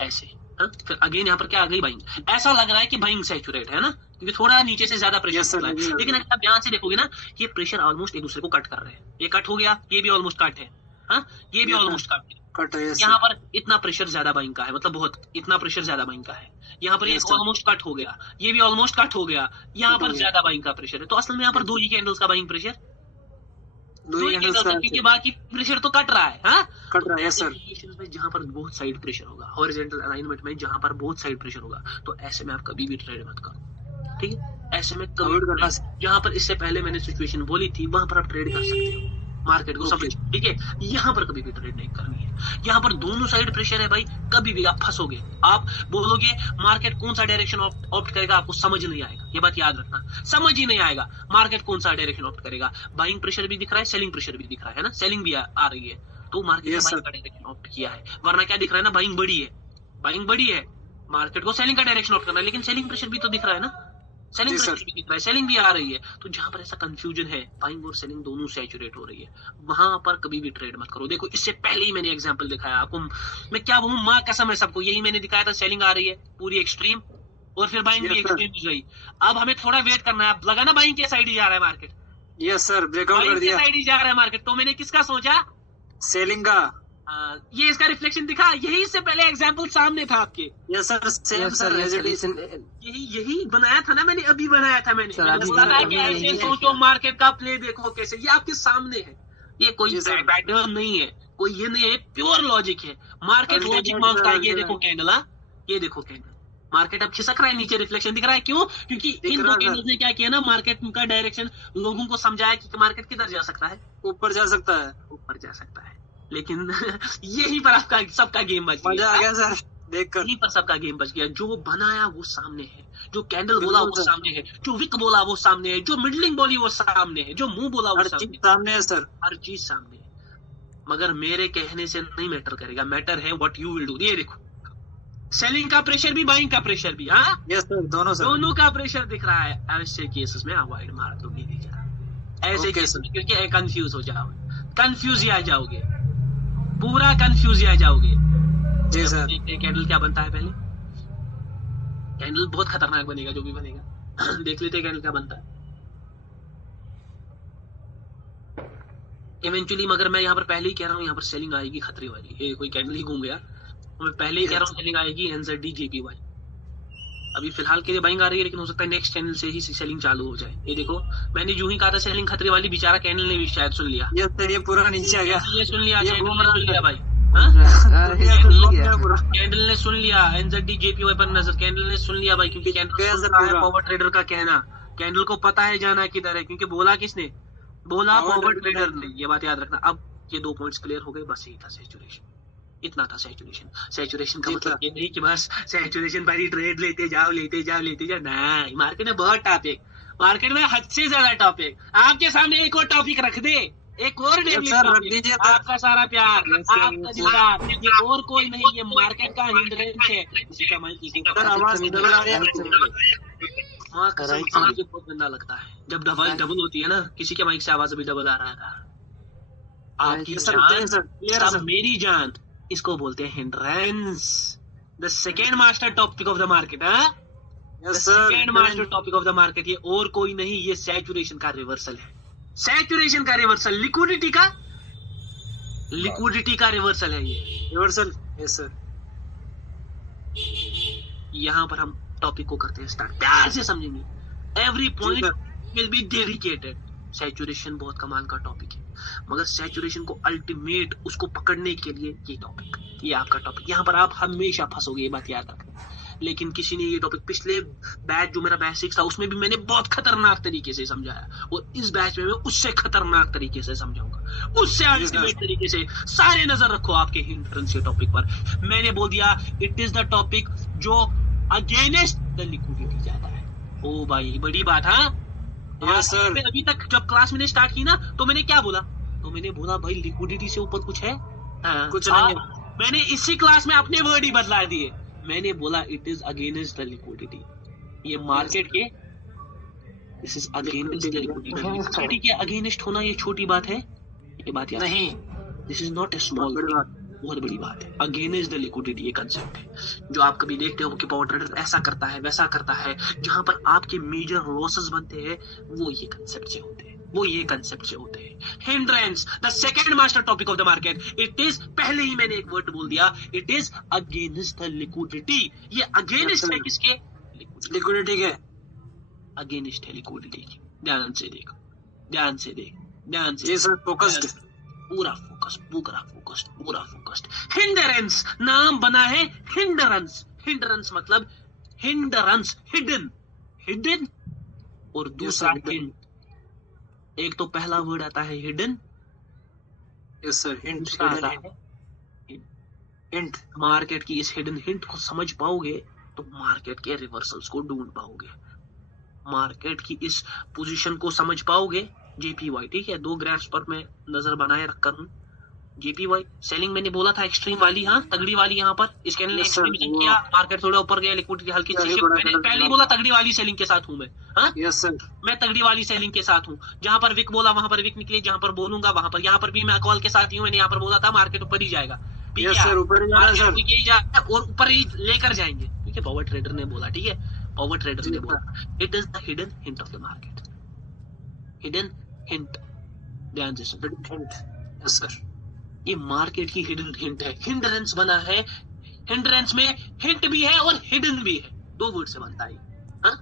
ऐसे, फिर अगेन यहाँ पर क्या आ गई, बाइंग। ऐसा लग रहा है कि बाइंग सैचुरेट है ना, क्योंकि थोड़ा नीचे से ज्यादा प्रेशर है, लेकिन अगर आप ध्यान से देखोगे ना, ये प्रेशर ऑलमोस्ट एक दूसरे को कट कर रहे हैं, ये कट हो गया, ये भी ऑलमोस्ट कट है, हाँ ये भी ऑलमोस्ट कट है, कट है yes, यहाँ पर इतना प्रेशर ज्यादा बाइंग का है, मतलब बहुत इतना प्रेशर ज्यादा बाइंग का है। यहाँ पर ये ऑलमोस्ट कट हो गया, ये भी ऑलमोस्ट कट हो गया, यहाँ पर ज्यादा बाइंग का प्रेशर है। तो असल में यहाँ पर दो ही कैंडल्स का बाइंग प्रेशर, दो ही कैंडल्स का, क्योंकि बाकी प्रेशर तो कट रहा है। हाँ कट रहा है सर। में जहाँ पर बहुत साइड प्रेशर होगा, हॉरिजॉन्टल अलाइनमेंट में जहाँ पर बहुत साइड प्रेशर होगा, तो ऐसे में आप कभी भी ट्रेड मत करो, ठीक है। ऐसे में कभी, जहाँ पर इससे पहले मैंने सिचुएशन बोली थी वहां पर आप ट्रेड कर सकते हो, मार्केट को समझ, ठीक है। यहाँ पर कभी भी ट्रेड नहीं करनी है, यहाँ पर दोनों साइड प्रेशर है भाई, कभी भी आप फंसोगे, आप बोलोगे मार्केट कौन सा डायरेक्शन ऑप्ट करेगा, आपको समझ नहीं आएगा, ये बात याद रखना, समझ ही नहीं आएगा मार्केट कौन सा डायरेक्शन ऑप्ट करेगा। बाइंग प्रेशर भी दिख रहा है, सेलिंग प्रेशर भी दिख रहा है ना, सेलिंग भी आ रही है, तो मार्केट ने बाइंग का डायरेक्शन ऑप्ट किया है। वरना क्या दिख रहा है ना, बाइंग बड़ी है, बाइंग बड़ी है, मार्केट को सेलिंग का डायरेक्शन ऑप्ट करना है, लेकिन सेलिंग प्रेशर भी तो दिख रहा है ना, सेलिंग प्रेशर भी दिख रहा है, सेलिंग भी आ रही है। तो जहां पर ऐसा कंफ्यूजन है, बाइंग और सेलिंग दोनों सैचुरेट हो रही है, वहां पर कभी भी ट्रेड मत करो। देखो इससे पहले ही मैंने एग्जांपल दिखाया आपको, मैं क्या बोलूं, मां कसम है सबको, यही मैंने दिखाया था, सेलिंग आ रही है पूरी एक्सट्रीम, और फिर बाइंग भी एक्सट्रीम हो गई। अब हमें थोड़ा वेट करना है, अब लगा ना बाइंग के साइड ही जा रहा है मार्केट, यस सर, ब्रेकआउट कर दिया, साइड ही जा रहा है मार्केट, तो मैंने किसका सोचा, सेलिंग का। ये इसका रिफ्लेक्शन दिखा, यही से पहले एग्जांपल सामने था आपके। यस सर, सेम सर, यही बनाया था ना मैंने, अभी बनाया था मैंने ऐसे सोचो, मार्केट का प्ले देखो कैसे, ये आपके सामने है, ये कोई पैटर्न नहीं है, कोई ये नहीं है, प्योर लॉजिक है, मार्केट लॉजिक मांगता है। ये देखो कैंडल, ये देखो कैंडल, मार्केट अब खिसक रहा है, नीचे रिफ्लेक्शन दिख रहा है, क्यों, क्योंकि इन दो कैंडल्स ने क्या किया ना, मार्केट का डायरेक्शन लोगों को समझाया कि मार्केट किधर जा सकता है, ऊपर जा सकता है, ऊपर जा सकता है। लेकिन यही पर आपका सबका गेम बच गया, मजा आ गया सर देखकर, यहीं पर सबका गेम बच गया। जो बनाया वो सामने है, जो कैंडल बोला वो सामने है, जो विक बोला वो सामने है, जो मिडलिंग बोली वो सामने है, जो मुंह बोला वो सामने है सर, हर चीज सामने है। मगर मेरे कहने से नहीं मैटर करेगा, मैटर है व्हाट यू विल डू। ये देखो सेलिंग का प्रेशर भी, बाइंग का प्रेशर भी, हाँ यस सर, दोनों का प्रेशर दिख रहा है। ऐसे केसेस में अवॉइड मार दोगे, ऐसे केसेस में, क्योंकि कंफ्यूज हो जाओगे, कंफ्यूज ही आ जाओगे, पूरा कंफ्यूज ही आ जाओगे। जी सर। कैंडल क्या बनता है पहले, कैंडल बहुत खतरनाक बनेगा जो भी बनेगा देख लेते हैं कैंडल क्या बनता है इवेंचुअली। मगर मैं यहाँ पर पहले ही कह रहा हूँ, यहाँ पर सेलिंग आएगी खतरे वाली, ये कोई कैंडल ही घूम गया, मैं पहले ही कह रहा हूँ सेलिंग आएगी एनजेडी जेपीवाई। अभी फिलहाल के लिए बाइंग आ रही है, लेकिन हो सकता है नेक्स्ट कैंडल से ही सेलिंग चालू हो जाए। ये देखो मैंने जो ही कहा था सेलिंग खतरे वाली, बेचारा कैंडल ने भी शायद सुन लिया, ये पूरा नीचे आ गया, ये सुन लिया, सुन लिया भाई, कैंडल ने सुन लिया, एनजेडी जेपीवाई पर नजर, कैंडल ने सुन लिया भाई, क्योंकि कैंडल पावर ट्रेडर का कहना, कैंडल को पता है जाना किधर है, क्योंकि बोला किसने, बोला पावर ट्रेडर ने, ये बात याद रखना। अब ये दो पॉइंट्स क्लियर हो गए, बस यही था सैचुरेशन, इतना था सैचुरेशन। सैचुरेशन का मतलब ये नहीं कि बस सैचुरेशन पर ही ट्रेड लेते जाओ, नहीं, मार्केट में बहुत टॉपिक, मार्केट में हद से ज्यादा टॉपिक। आपके सामने एक और टॉपिक रख दे, एक और आपका सारा प्यार, आपका दिलदार, ये और कोई नहीं, ये मार्केट का हिंड्रेंस है। बहुत गंदा लगता है जब डबल होती है ना, किसी के माइक से आवाज अभी डबल आ रहा था, आपकी जान, मेरी जान, इसको बोलते हैं hindrance. The second master topic of the market, second master topic of the market, ये और कोई नहीं, ये सैचुरेशन का रिवर्सल है, सैचुरेशन का रिवर्सल, लिक्विडिटी का रिवर्सल है, ये रिवर्सल। यस सर, यहाँ पर हम टॉपिक को करते हैं स्टार्ट, प्यार से समझेंगे, every point will be dedicated. Saturation बहुत कमाल का टॉपिक है, मगर सैचुरेशन को अल्टीमेट उसको पकड़ने के लिए ये टॉपिक, ये आपका टॉपिक, यहाँ पर आप हमेशा फंसोगे, ये बात याद रखना। लेकिन किसी ने ये टॉपिक, पिछले बैच जो मेरा बैच 6 था उसमें भी मैंने बहुत खतरनाक तरीके से समझाया, और इस बैच में मैं उससे खतरनाक तरीके से समझाऊंगा, उससे अल्टीमेट तरीके से। सारे नजर रखो आपके हिंड्रेंस के टॉपिक पर। मैंने बोल दिया इट इज द टॉपिक जो अगेंस्ट द लिक्विडिटी जाता है। ओ भाई बड़ी बात, हाँ सर। अभी तक जब क्लास मैंने स्टार्ट की ना, तो मैंने क्या बोला, तो मैंने बोला भाई लिक्विडिटी से ऊपर कुछ है, कुछ नहीं। मैंने इसी क्लास में अपने वर्ड ही बदला दिए, मैंने बोला it is against the liquidity, ये मार्केट के, this is against the liquidity के अगेंस्ट होना ये छोटी बात है, ये बात याद नहीं, this is not a small, बहुत बड़ी बात है। अगेंस्ट द लिक्विडिटी ये कंसेप्ट है जो आप कभी देखते हो कि पावर ट्रेडर ऐसा करता है वैसा करता है, जहां पर आपके मेजर लॉसेस बनते हैं वो ये कंसेप्ट से होते हैं, वो ये कंसेप्ट से होते हैं। Hindrance, the second master topic of the market, it is, पहले ही मैंने एक वर्ड बोल दिया, it is against the liquidity. ये अगेंस्ट है किसके? लिक्विडिटी के अगेंस्ट है लिक्विडिटी की। ध्यान से देख, ध्यान से देख, ध्यान से। जी सर, फोकस्ड, पूरा फोकस्ड, पूरा फोकस्ड, पूरा फोकस्ड। हिंडरेंस, नाम बना है हिंडरेंस। हिंडरेंस मतलब हिंडरेंस, हिडन, हिडन और दूसरा हिंट। एक तो पहला वर्ड आता है हिडन, यस सर, हिंट, दूसरा आता है हिंट। मार्केट की इस हिडन हिंट को समझ पाओगे तो मार्केट के रिवर्सल्स को ढूंढ पाओगे, मार्केट की इस पोजीशन को समझ पाओगे। जेपीवाई, ठीक है, 2 ग्राफ्स पर मैं नजर बनाए रखकर हूँ। जेपीवाई सेलिंग मैंने बोला था एक्सट्रीम वाली, हाँ तगड़ी वाली, यहाँ पर इसके अंदर एक्सट्रीमिज्म किया, मार्केट थोड़ा ऊपर गया, लिक्विडिटी हल्की सी शिफ्ट। मैंने पहले ही बोला तगड़ी वाली सेलिंग के साथ हूँ मैं, हाँ यस सर, मैं तगड़ी वाली सेलिंग के साथ हूँ। जहां पर विक बोला वहां पर विक निकली, जहां पर बोलूंगा वहां पर, यहाँ पर भी मैं कॉल के साथ ही हूँ। मैंने यहाँ पर बोला था मार्केट ऊपर ही जाएगा, यस सर, ऊपर ही जाना सर, ही जाएगा और ऊपर ही लेकर जाएंगे, ठीक है। पावर ट्रेडर ने बोला, ठीक है, पावर ट्रेडर ने बोला, it is the hidden hint of the market, hidden hint. ध्यान से सुन, हिंट, यस सर, ये मार्केट की हिडन हिंट है। हिंडरेंस बना है, हिंडरेंस में हिंट भी है और हिडन भी है, 2 वर्ड से बनता है, हाँ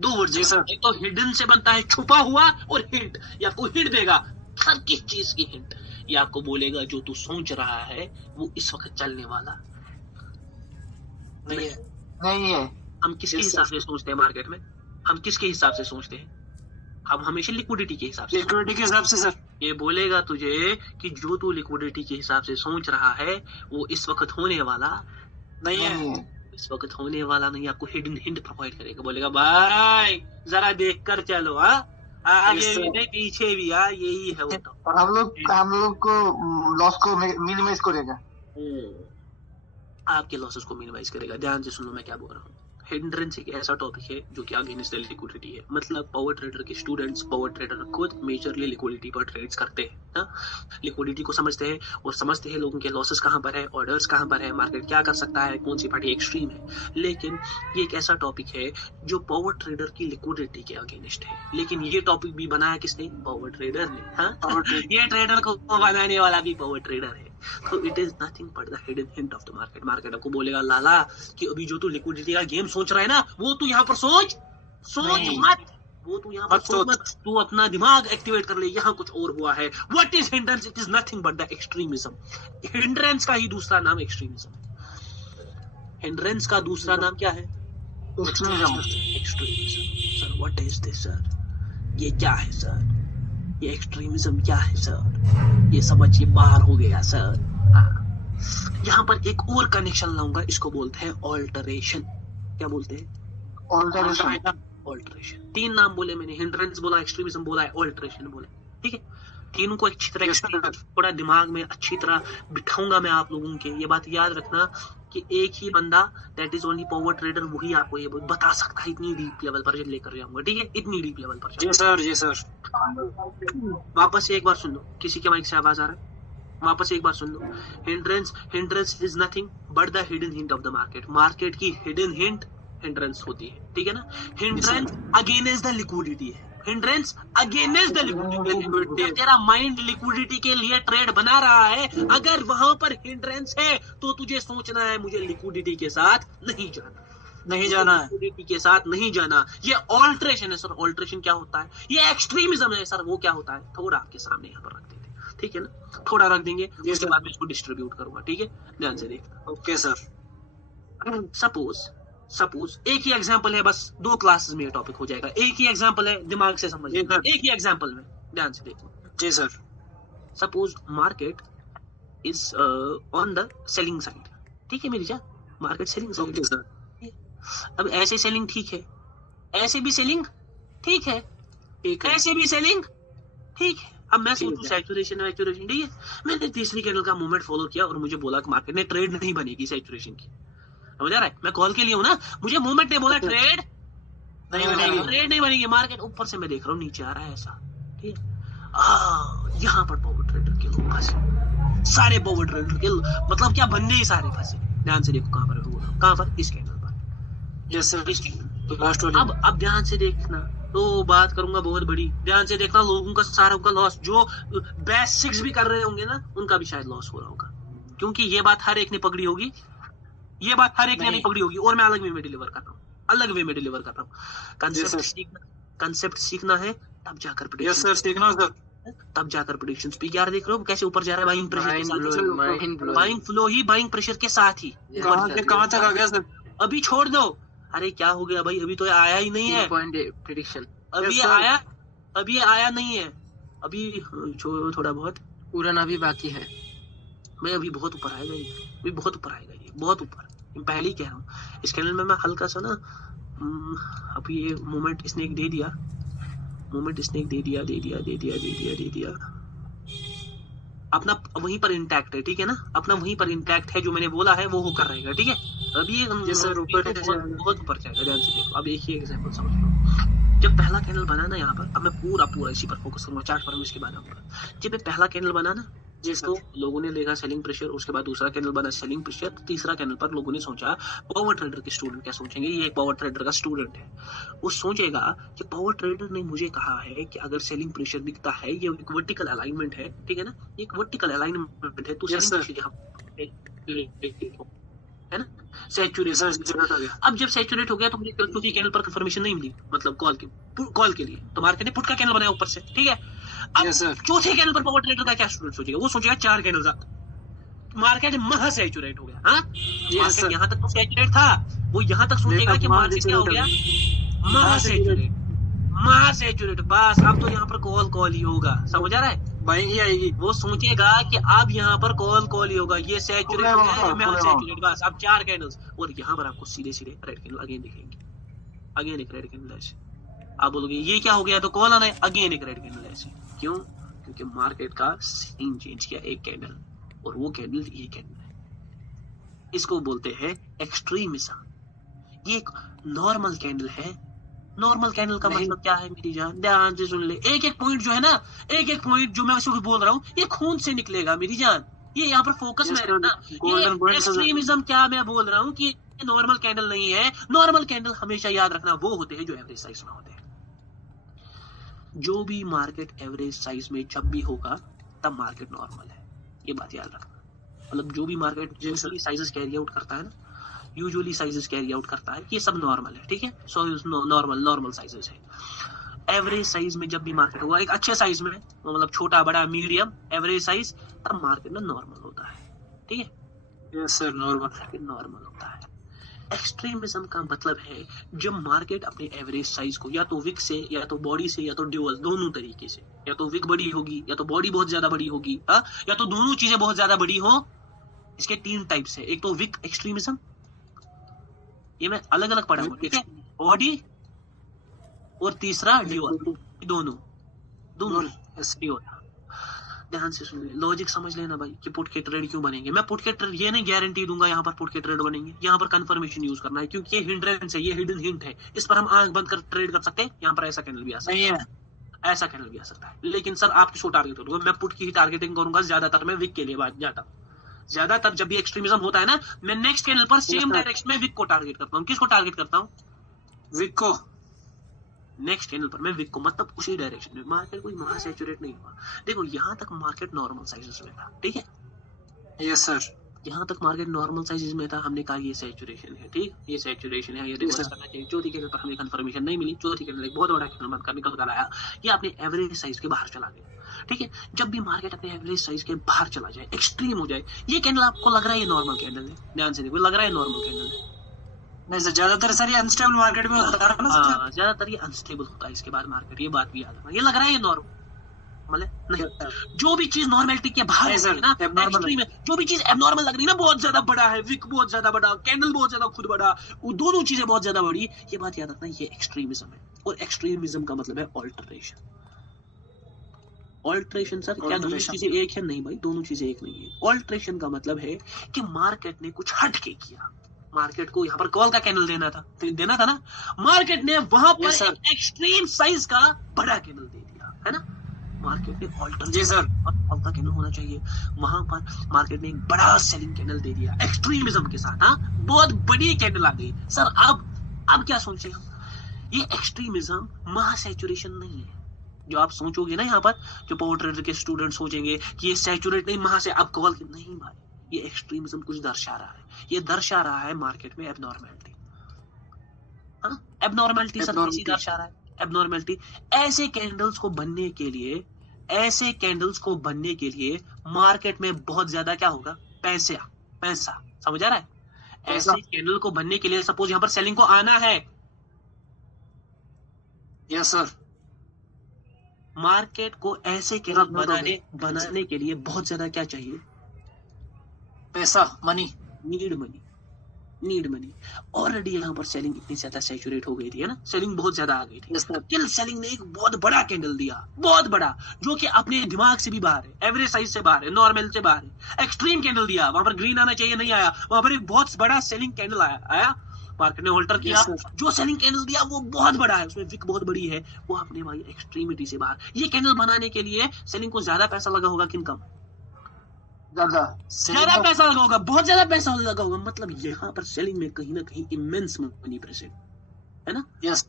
2 वर्ड जी सर। एक तो हिडन से बनता है छुपा हुआ, और हिंट ये आपको हिंट देगा हर किस चीज की हिंट। ये आपको बोलेगा जो तू सोच रहा है वो इस वक्त चलने वाला नहीं है, नहीं है। हम किसके हिसाब से सोचते हैं मार्केट में? हम किसके हिसाब से सोचते हैं? हम हमेशा लिक्विडिटी के हिसाब से। लिक्विडिटी के हिसाब से सर। ये बोलेगा तुझे कि जो तू लिक्विडिटी के हिसाब से सोच रहा है वो इस वक्त होने वाला नहीं है, इस वक्त होने वाला नहीं। आपको हिडन हिंट प्रोवाइड करेगा, बोलेगा भाई जरा देख कर चलो, हाँ आगे भी नहीं पीछे भी, हाँ यही है वो। तो और हम लोग को लॉस को मिनिमाइज करेगा, आपके लॉसेस को मिनिमाइज करेगा। ध्यान से सुनो मैं क्या बोल रहा हूँ। हिंड्रेंस एक ऐसा टॉपिक है जो कि अगेंस्ट द लिक्विडिटी है। मतलब पावर ट्रेडर के स्टूडेंट्स, पावर ट्रेडर खुद मेजरली लिक्विडिटी पर ट्रेड्स करते हैं, हाँ? लिक्विडिटी को समझते हैं और समझते हैं लोगों के लॉसेस कहाँ पर है, ऑर्डर्स कहाँ पर है, मार्केट क्या कर सकता है, कौन सी पार्टी एक्सट्रीम है। लेकिन ये एक ऐसा टॉपिक है जो पावर ट्रेडर की लिक्विडिटी के अगेंस्ट है। लेकिन ये टॉपिक भी बनाया किसने? पावर ट्रेडर ने, हाँ? ये ट्रेडर को बनाने वाला भी पावर ट्रेडर है। So it is nothing but the hidden hint of the market. Market आपको बोलेगा लाला कि अभी जो तू लिक्विडिटी का गेम सोच रहा है ना, वो तू यहाँ पर सोच मत, वो तू यहाँ पर सोच मत, तू अपना दिमाग एक्टिवेट कर ले, यहाँ कुछ और हुआ है। What is hindrance? It is nothing but the extremism. Hindrance का ही दूसरा नाम extremism है। Hindrance का दूसरा नाम क्या है? Extremism. Sir, what is this, sir? ये क्या है सर? ये एक्सट्रीमिज्म क्या है सर? ये समझिए बाहर हो गया सर। यहाँ पर एक और कनेक्शन लाऊंगा, इसको बोलते हैं ऑल्टरेशन। क्या बोलते हैं? ऑल्टरेशन। 3 नाम बोले मैंने, हिंड्रेंस बोला, एक्सट्रीमिज्म बोला, ऑल्टरेशन बोला, ठीक है। तीनों को अच्छी तरह थोड़ा दिमाग में अच्छी तरह बिठाऊंगा मैं आप लोगों के। ये बात याद रखना कि एक ही बंदा, that is only power trader, वही आपको ये बता सकता है। इतनी डीप लेवल पर लेकर जाऊंगा, ठीक है, इतनी डीप लेवल पर। जी सर, जी सर। वापस से एक बार सुन लो, किसी के माइक से आवाज आ रहा है? वापस एक बार सुन लो। Hindrance is nothing but the hidden hint of the market. Market की हिडन हिंट हिंड्रेंस होती है, ठीक है ना। हिंड्रेंस अगेंस्ट द लिक्विडिटी है, हिंड्रेंस अगेंस्ट द लिक्विडिटी। तेरा माइंड लिक्विडिटी के लिए ट्रेड बना रहा है, अगर वहां पर हिंड्रेंस है तो तुझे सोचना है मुझे लिक्विडिटी के साथ नहीं जाना है, लिक्विडिटी के साथ नहीं जाना। ये ऑल्टरेशन है सर। ऑल्टरेशन क्या होता है? ये एक्सट्रीमिज्म है सर। वो क्या होता है? थोड़ा आपके सामने यहाँ पर रख देते हैं, ठीक है ना, थोड़ा रख देंगे, उसके बाद मैं इसको डिस्ट्रीब्यूट करूंगा, ठीक है, ध्यान से देखना। Okay sir. सपोज एक ही एग्जांपल है, बस 2 क्लासेस में ये टॉपिक हो जाएगा। एक ही एग्जांपल है, दिमाग से समझिए, एक ही एग्जांपल में ध्यान से देखो। जी sir. Suppose market is on the selling side, ठीक है मेरी जान, market selling side. Okay sir. अब ऐसे सेलिंग ठीक है, ऐसे भी सेलिंग ठीक है, ऐसे भी सेलिंग ठीक है। अब मैं सोचूं सैचुरेशन, ठीक है, मैंने तीसरी कैंडल का मूवमेंट फॉलो किया और मुझे बोला कि मार्केट में ट्रेड नहीं बनेगी सैचुरेशन की। समझ आ रहा है? मैं कॉल के लिए हूं ना, मुझे मूवमेंट ने बोला ट्रेड नहीं बनेगी। मार्केट ऊपर से मैं देख रहा हूँ नीचे आ रहा है ऐसा, ठीक है। यहाँ पर पावर ट्रेडर के लोग फंसे। सारे पावर ट्रेडर के मतलब क्या बनने ही सारे फंसे। ध्यान से देखो कहां पर हुआ, कहां पर, इस कैंडल पर। यस सर, इस कैंडल लास्ट वाले। अब ध्यान से देखना, तो बात करूंगा बहुत बड़ी, ध्यान से देखना। लोगों का सारा का लॉस, जो बेसिक्स भी कर रहे होंगे ना, उनका भी शायद लॉस हो रहा होगा, क्योंकि ये बात हर एक ने पकड़ी होगी, ये बात हर एक ने नहीं पकड़ी होगी। और मैं अलग वे में डिलीवर कर रहा हूँ, अलग वे में डिलीवर कर रहा हूँ। कंसेप्ट सीखना है, तब जाकर यस सर, सीखना सर, तब जाकर प्रेडिक्शंस पे। यार देख रहे हो कैसे ऊपर जा रहा है, बाइंग प्रेशर के साथ, बाइंग फ्लो ही बाइंग प्रेशर के साथ ही। कहाँ तक आ गया सर? अभी छोड़ दो, अरे क्या हो गया भाई, अभी तो आया ही नहीं है, प्रेडिक्शन अभी Yes, sir. अभी आया नहीं है, अभी थोड़ा बहुत पूरा भी बाकी है। मैं अभी बहुत ऊपर आएगा ये, अभी बहुत ऊपर आएगा ये, बहुत ऊपर। मैं पहले ही कह रहा हूँ, इस कैंडल में मैं हल्का सा ना, अभी ये मोमेंट इसने एक दे दिया, मोमेंट इसने एक दे दिया, अपना वहीं पर इंटैक्ट है, ठीक है ना, अपना वहीं पर इंटैक्ट है, जो मैंने बोला है वो होकर रहेगा, ठीक है। अभी ये सर ऊपर बहुत ऊपर जाएगा, ध्यान से देखो। अब एक ही एग्जांपल समझ लो, जब पहला कैंडल बना ना यहाँ पर, अब मैं पूरा इसी पर फोकस करूंगा, चार्ट पर इसके बाद आऊंगा। जब ये पहला कैंडल बना ना, जिसको लोगों ने देखा सेलिंग प्रेशर, उसके बाद दूसरा कैंडल बना सेलिंग प्रेशर, तीसरा कैंडल पर लोगों ने सोचा, पावर ट्रेडर के स्टूडेंट क्या सोचेंगे, ये एक पावर ट्रेडर का स्टूडेंट है, वो सोचेगा कि पावर ट्रेडर ने मुझे कहा है कि अगर सेलिंग प्रेशर दिखता है, ये एक वर्टिकल अलाइनमेंट है, ठीक है ना, एक वर्टिकल अलाइनमेंट है, तो है ना, सैचुरेट। अब जब सैचुरेट हो गया तो मुझे चौथी कैंडल पर कंफर्मेशन नहीं मिली, मतलब कॉल के लिए, तो मार्केट ने पुट का कैंडल बनाया ऊपर से, ठीक है। अब चौथे कैंडल पर पावर ट्रेडर का क्या स्टूडेंट सोचेगा, वो सोचेगा 4 कैंडल मार्केट महा सैचुरेट हो गया, हाँ, मार्केट यहाँ तक तो सैचुरेट था, वो यहाँ तक सोचेगा कि मार्केट क्या हो गया, महा सैचुरेट। बस अब तो यहाँ पर कॉल ही होगा, समझ आ रहा है, बाइंग ही आएगी। वो सोचेगा कि अब यहाँ पर कॉल ही होगा, ये सैचुरेट हो गया, मैं सैचुरेट, बस अब 4 कैंडल्स, और यहाँ पर आपको सीधे रेड कैंडल अगेन दिखेंगे, अगेन एक रेड कैंडल ऐसे। आप बोलोगे ये क्या हो गया, तो कॉल आना है, अगेन एक रेड कैंडल ऐसे। क्यों? क्योंकि मार्केट का सीन चेंज किया एक कैंडल, और वो कैंडल ये कैंडल है, इसको बोलते हैं एक्सट्रीमिज्म। ये एक नॉर्मल कैंडल है। नॉर्मल कैंडल का मतलब क्या है मेरी जान, ध्यान से सुन ले, एक एक पॉइंट जो है ना, एक एक पॉइंट जो मैं इसको बोल रहा हूँ, ये खून से निकलेगा मेरी जान, ये यहाँ पर फोकस में रहो ना। ये एक्सट्रीमिज्म क्या मैं बोल रहा हूँ कि नॉर्मल कैंडल नहीं है। नॉर्मल कैंडल हमेशा याद रखना वो होते हैं जो एवरेज साइज में होते हैं। जो भी मार्केट एवरेज साइज में जब भी होगा तब मार्केट नॉर्मल है, ये बात याद रखना। मतलब जो भी market usually sizes carry out करता है ना, यूजुअली साइजेस कैरी आउट करता है, ये सब नॉर्मल है, ठीक है। सो नॉर्मल साइजेस है। एवरेज साइज में जब भी मार्केट होगा, एक अच्छे साइज में, मतलब छोटा बड़ा मीडियम एवरेज साइज, तब मार्केट में नॉर्मल होता है, ठीक है। यस सर, नॉर्मल होता है। एक्सट्रीमिज्म का मतलब है जब मार्केट अपने एवरेज साइज को या तो विक से, या तो बॉडी से, या तो ड्यूअल, दोनों तरीके से, या तो विक बड़ी होगी या तो बॉडी बहुत ज्यादा बड़ी होगी, या तो दोनों चीजें बहुत ज्यादा बड़ी हो। इसके 3 टाइप्स है, एक तो विक एक्सट्रीमिज्म, ये मैं अलग अलग पढ़ा हूँ, ठीक है, बॉडी, और तीसरा ड्यूअल, दोनों ड्यूअल। ध्यान से सुन ले, लॉजिक समझ लेना भाई कि पुट के ट्रेड क्यों बनेंगे। मैं पुट के ट्रेड ये नहीं गारंटी दूंगा यहाँ पर पुट के ट्रेड बनेंगे, यहाँ पर कंफर्मेशन यूज करना है, क्योंकि ये हिंड्रेंस है, ये हिडन हिंट है, इस पर हम आंख बंद कर ट्रेड कर सकते हैं। यहाँ पर ऐसा कैंडल भी आ सकता है, ऐसा कैंडल भी आ सकता है, लेकिन सर आप किसको टारगेट करोगे? मैं पुट की ही टारगेटिंग करूंगा ज्यादातर, मैं विक के लिए बात जाता हूँ। ज्यादातर जब भी एक्सट्रीमिज्म होता है ना, मैं नेक्स्ट कैंडल पर सेम डायरेक्शन में विक को टारगेट करता हूँ। किसको टारगेट करता हूँ? विक को। नेक्स्ट कैंडल पर मैं विक को, मतलब उसी डायरेक्शन में। मार्केट कोई महा सैचुरेट नहीं हुआ। देखो यहाँ तक मार्केट नॉर्मल साइजेस में था, ठीक है। यस सर, यहाँ तक मार्केट नॉर्मल साइजेस में था, हमने कहा ये सैचुरेशन है, ठीक, ये सैचुरेशन है, ये रिवर्स करना चाहिए। चौथी कैंडल पर हमें कंफर्मेशन नहीं मिली, चौथी कैंडल एक बहुत बड़ा कैंडल बनकर निकल कर आया, ये अपने एवरेज साइज के बाहर चला गया, ठीक है। जब भी मार्केट अपने एवरेज साइज के बाहर चला जाए, एक्सट्रीम हो जाए, ये कैंडल आपको लग रहा है ये नॉर्मल कैंडल है, ध्यान से देखो, लग रहा है नॉर्मल कैंडल है। नहीं सर, ज्यादातर सर ये अनस्टेबल मार्केट में होता है ना, ज्यादातर ये अनस्टेबल होता है इसके बाद मार्केट, ये बात भी याद रखना। ये लग रहा है ये नॉर्मल है, नहीं, जो भी चीज नॉर्मलिटी के बाहर है ना, एक्सट्रीम है, जो भी चीज एबनॉर्मल लग रही है ना, बहुत ज्यादा बड़ा है, विक बहुत ज्यादा बड़ा, कैंडल बहुत ज्यादा खुद बड़ा, वो दोनों चीजें बहुत ज्यादा बड़ी, ये बात याद रखना, ये एक्सट्रीमिज्म है। और एक्सट्रीमिज्म का मतलब है ऑल्टरेशन। ऑल्टरेशन सर क्या दोनों चीजें एक है? नहीं भाई, दोनों चीजें एक नहीं है। ऑल्टरेशन का मतलब है कि मार्केट ने कुछ हट के किया। मार्केट को यहाँ पर कॉल का कैंडल देना था ना, मार्केट ने वहां पर एक एक्सट्रीम साइज का बड़ा कैंडल दे दिया, है ना। मार्केट में ऑल्टर जी सर का कैंडल होना चाहिए, वहां पर मार्केट ने एक बड़ा सेलिंग कैंडल दे दिया एक्सट्रीमिज्म के साथ। हाँ, बहुत बड़ी कैंडल आ गई सर। अब क्या सोचे हम, ये एक्सट्रीमिज्म महा सैचुरेशन नहीं है जो आप सोचोगे ना। यहाँ पर जो पावर ट्रेडर के स्टूडेंट सोचेंगे कि ये सैचुरेट नहीं महा से, अब कॉल नहीं भाई, ये एक्सट्रीमिज्म कुछ दर्शा रहा है। ये दर्शा रहा है मार्केट में एबनॉर्मेलिटी। हाँ, एबनॉर्मेलिटी सर किसी दर्शा रहा है एबनॉर्मेलिटी। ऐसे कैंडल्स को बनने के लिए मार्केट में बहुत ज्यादा क्या होगा, पैसा समझ आ रहा है। ऐसे कैंडल को बनने के लिए सपोज यहाँ पर सेलिंग को आना है, यस सर, मार्केट को ऐसे कैंडल बनाने के लिए बहुत ज्यादा क्या चाहिए, पैसा, मनी, नीड मनी। ऑलरेडी यहाँ पर सेलिंग इतनी ज्यादा सैचुरेट हो गई थी, है ना, सेलिंग बहुत ज्यादा आ गई थी। स्टिल सेलिंग ने एक बहुत बड़ा कैंडल दिया, बहुत बड़ा, जो कि अपने दिमाग से भी बाहर है, एवरेज साइज से बाहर है, नॉर्मल से बाहर है। एक्सट्रीम कैंडल दिया, वहां पर ग्रीन आना चाहिए, नहीं आया, वहां पर एक बहुत बड़ा सेलिंग कैंडल आया, मार्केट ने ऑल्टर किया। जो सेलिंग कैंडल दिया वो बहुत बड़ा है, उसमें विक बहुत बड़ी है, वो अपने भाई एक्सट्रीमिटी से बाहर। ये कैंडल बनाने के लिए सेलिंग को ज्यादा पैसा लगा होगा कि कम? ज्यादा पैसा लगा होगा, बहुत ज्यादा पैसा लगा होगा। मतलब यहाँ पर सेलिंग में कहीं ना कहीं इमेंस मनी प्रेजेंट है ना। यस,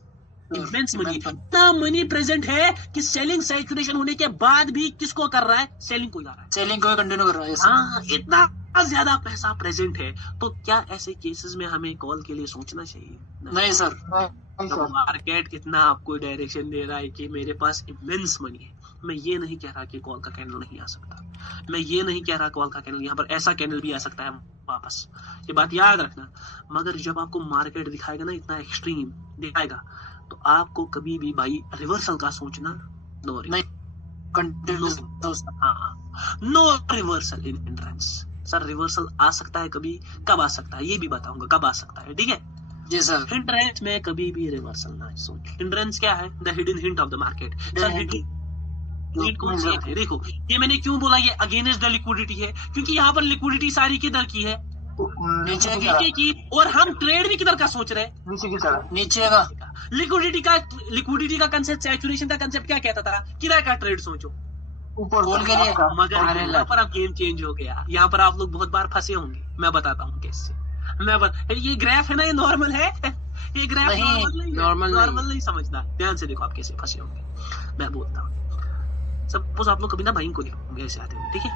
इमेंस मनी, इतना मनी प्रेजेंट है कि सेलिंग सैचुरेशन होने के बाद भी किसको कर रहा है, सेलिंग को जा रहा है, सेलिंग को कंटिन्यू कर रहा है। हाँ, इतना ज्यादा पैसा प्रेजेंट है। तो क्या ऐसे केसेस में हमें कॉल के लिए सोचना चाहिए? नहीं सर। तो मार्केट कितना आपको डायरेक्शन दे रहा है कि मेरे पास इमेंस मनी है। मैं ये नहीं कह रहा कि कॉल का कैंडल नहीं आ सकता, मैं ये नहीं कह रहा कॉल का कैंडल, यहाँ पर ऐसा कैंडल भी आ सकता है वापस, ये बात याद रखना। मगर जब आपको मार्केट दिखाएगा ना, इतना एक्सट्रीम दिखाएगा, तो आपको कभी भी भाई रिवर्सल का सोचना नो रिवर्सल इन एंट्रेंस। सर रिवर्सल आ सकता है कभी, कब आ सकता है ये भी बताऊंगा, कब आ सकता है, ठीक है जी सर। हिंड्रेंस में कभी भी रिवर्सल ना सोच। हिंड्रेंस क्या है? The hidden hint of the market. Sir hint कौन सी है? देखो, ये मैंने क्यों बोला ये अगेंस्ट द लिक्विडिटी है, क्योंकि यहाँ पर लिक्विडिटी सारी किधर की है, नीचे की, और हम ट्रेड भी किधर का सोच रहे हैं, नीचे की तरफ, नीचे का। लिक्विडिटी का कंसेप्ट, सैचुरेशन का कंसेप्ट क्या कहता था, किधर का ट्रेड सोचो, ऊपर के लिए। मगर यहाँ पर अब गेम चेंज हो गया। यहाँ पर आप लोग बहुत बार फंसे होंगे, मैं बताता हूँ कैसे। ये ग्राफ है ना, ये नॉर्मल है, ये ग्राफ नॉर्मल नहीं समझना, ध्यान से देखो आप कैसे फंसे होंगे। मैं बोलता हूँ, सपोज आप लोग कभी ना बाइंग को देखोगे ऐसे आते हुए, ठीक है,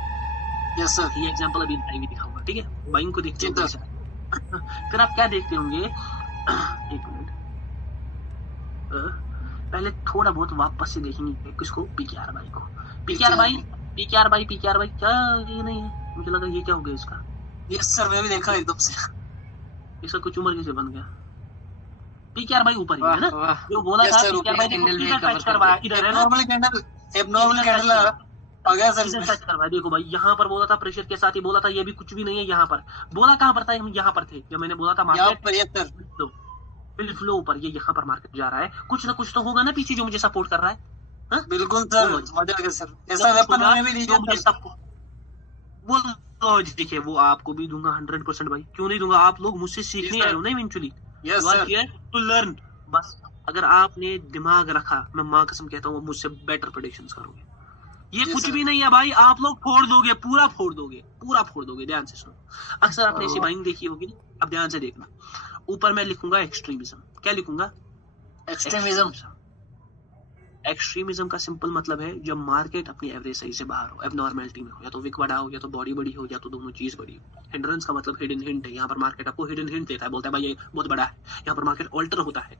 यस सर। ये एग्जांपल अभी लाइव दिखाऊंगा, ठीक है, बाइंग को देखते होंगे फिर आप क्या देखते होंगे, एक मिनट, पहले थोड़ा बहुत वापस से देखेंगे किसको, पीकेआर बाई को। पीकेआर बाई क्या ये नहीं है, मुझे लगा ये क्या हो गया इसका। यस सर, मैं भी देखा एकदम से, इसका कुछ उम्र कैसे बन गया। पीकेआर बाई ऊपर ही है ना, जो बोला था पीकेआर बाई टच करवाया, इधर है ना, एबनॉर्मल कैंडल आ गया सर, टच करवाया। देखो भाई, यहाँ पर बोला था प्रेशर के साथ ही बोला था, ये भी कुछ भी नहीं है। यहाँ पर बोला कहाँ पर था, हम यहाँ पर थे जब मैंने बोला था मार्केट फ्लो ऊपर, ये यहाँ पर मार्केट जा रहा है, कुछ ना कुछ तो होगा ना पीछे जो मुझे सपोर्ट कर रहा है। हा? बिल्कुल सर, मजा आ गया सर, ऐसा वेपन मैंने भी लिया वो लॉजिक है, वो आपको भी दूंगा 100% भाई, क्यों नहीं दूंगा। आप लोग मुझसे सीखने आए हो ना इवेंचुअली, टू लर्न। बस अगर आपने दिमाग रखा, मैं माँ कसम कहता हूँ, मुझसे बेटर प्रेडिक्शंस करोगे। ये कुछ भी नहीं है भाई, आप लोग फोड़ दोगे, पूरा फोड़ दोगे। ध्यान से सुनो, अक्सर आपने ऐसी बाइंग देखी होगी ना, अब ध्यान से देखना। ऊपर मैं लिखूंगा एक्सट्रीमिज्म, क्या लिखूंगा, एक्सट्रीमिज्म का सिंपल मतलब है जब मार्केट अपनी एवरेज सही से बाहर हो, एबनॉर्मलिटी में हो, या तो विक बड़ा हो, या तो बॉडी बड़ी हो, या तो दोनों चीज बड़ी हो। हिंड्रेंस का मतलब हिडन हिंट है, यहाँ पर मार्केट आपको हिडन हिंट देता है, बोलता है भाई ये बहुत बड़ा है, यहाँ पर मार्केट ऑल्टर होता है।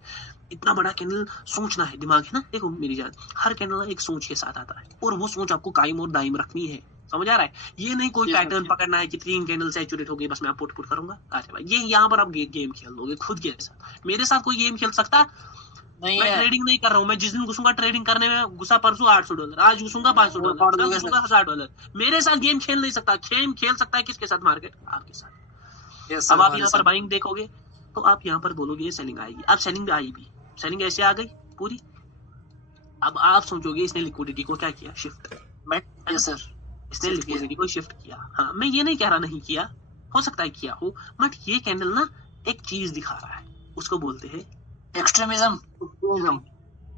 इतना बड़ा कैंडल सोचना है, दिमाग है ना। देखो मेरी जान, हर कैंडल एक सोच के साथ आता है, और वो सोच आपको कायम और दायम रखनी है, समझ आ रहा है। ये नहीं कोई पैटर्न पकड़ना है कि 3 कैंडल सैचुरेट हो गई, बस मैं पुट करूंगा। अच्छा भाई, ये यहाँ पर आप गेम खेल लोगे खुद के साथ। मेरे साथ कोई गेम खेल सकता नहीं, मैं ट्रेडिंग नहीं कर रहा हूँ। मैं जिस दिन घुसूंगा ट्रेडिंग करने में, घुसा परसों $800, आज घुसूंगा $500, कल घुसूंगा $1000। मेरे साथ गेम खेल नहीं सकता। गेम खेल सकता है किसके साथ, मार्केट आपके साथ। अब आप यहाँ पर बाइंग देखोगे तो आप यहाँ पर बोलोगे सेलिंग आएगी। अब सेलिंग भी आई भी, सेलिंग ऐसे आ गई पूरी। अब आप सोचोगे इसने लिक्विडिटी को क्या किया, शिफ्ट। इसने लिक्विडिटी को शिफ्ट किया। हाँ, मैं ये नहीं कह रहा नहीं किया, हो सकता है किया हो, बट ये कैंडल ना एक चीज दिखा रहा है, उसको बोलते हैं एक्सट्रीमिज्म।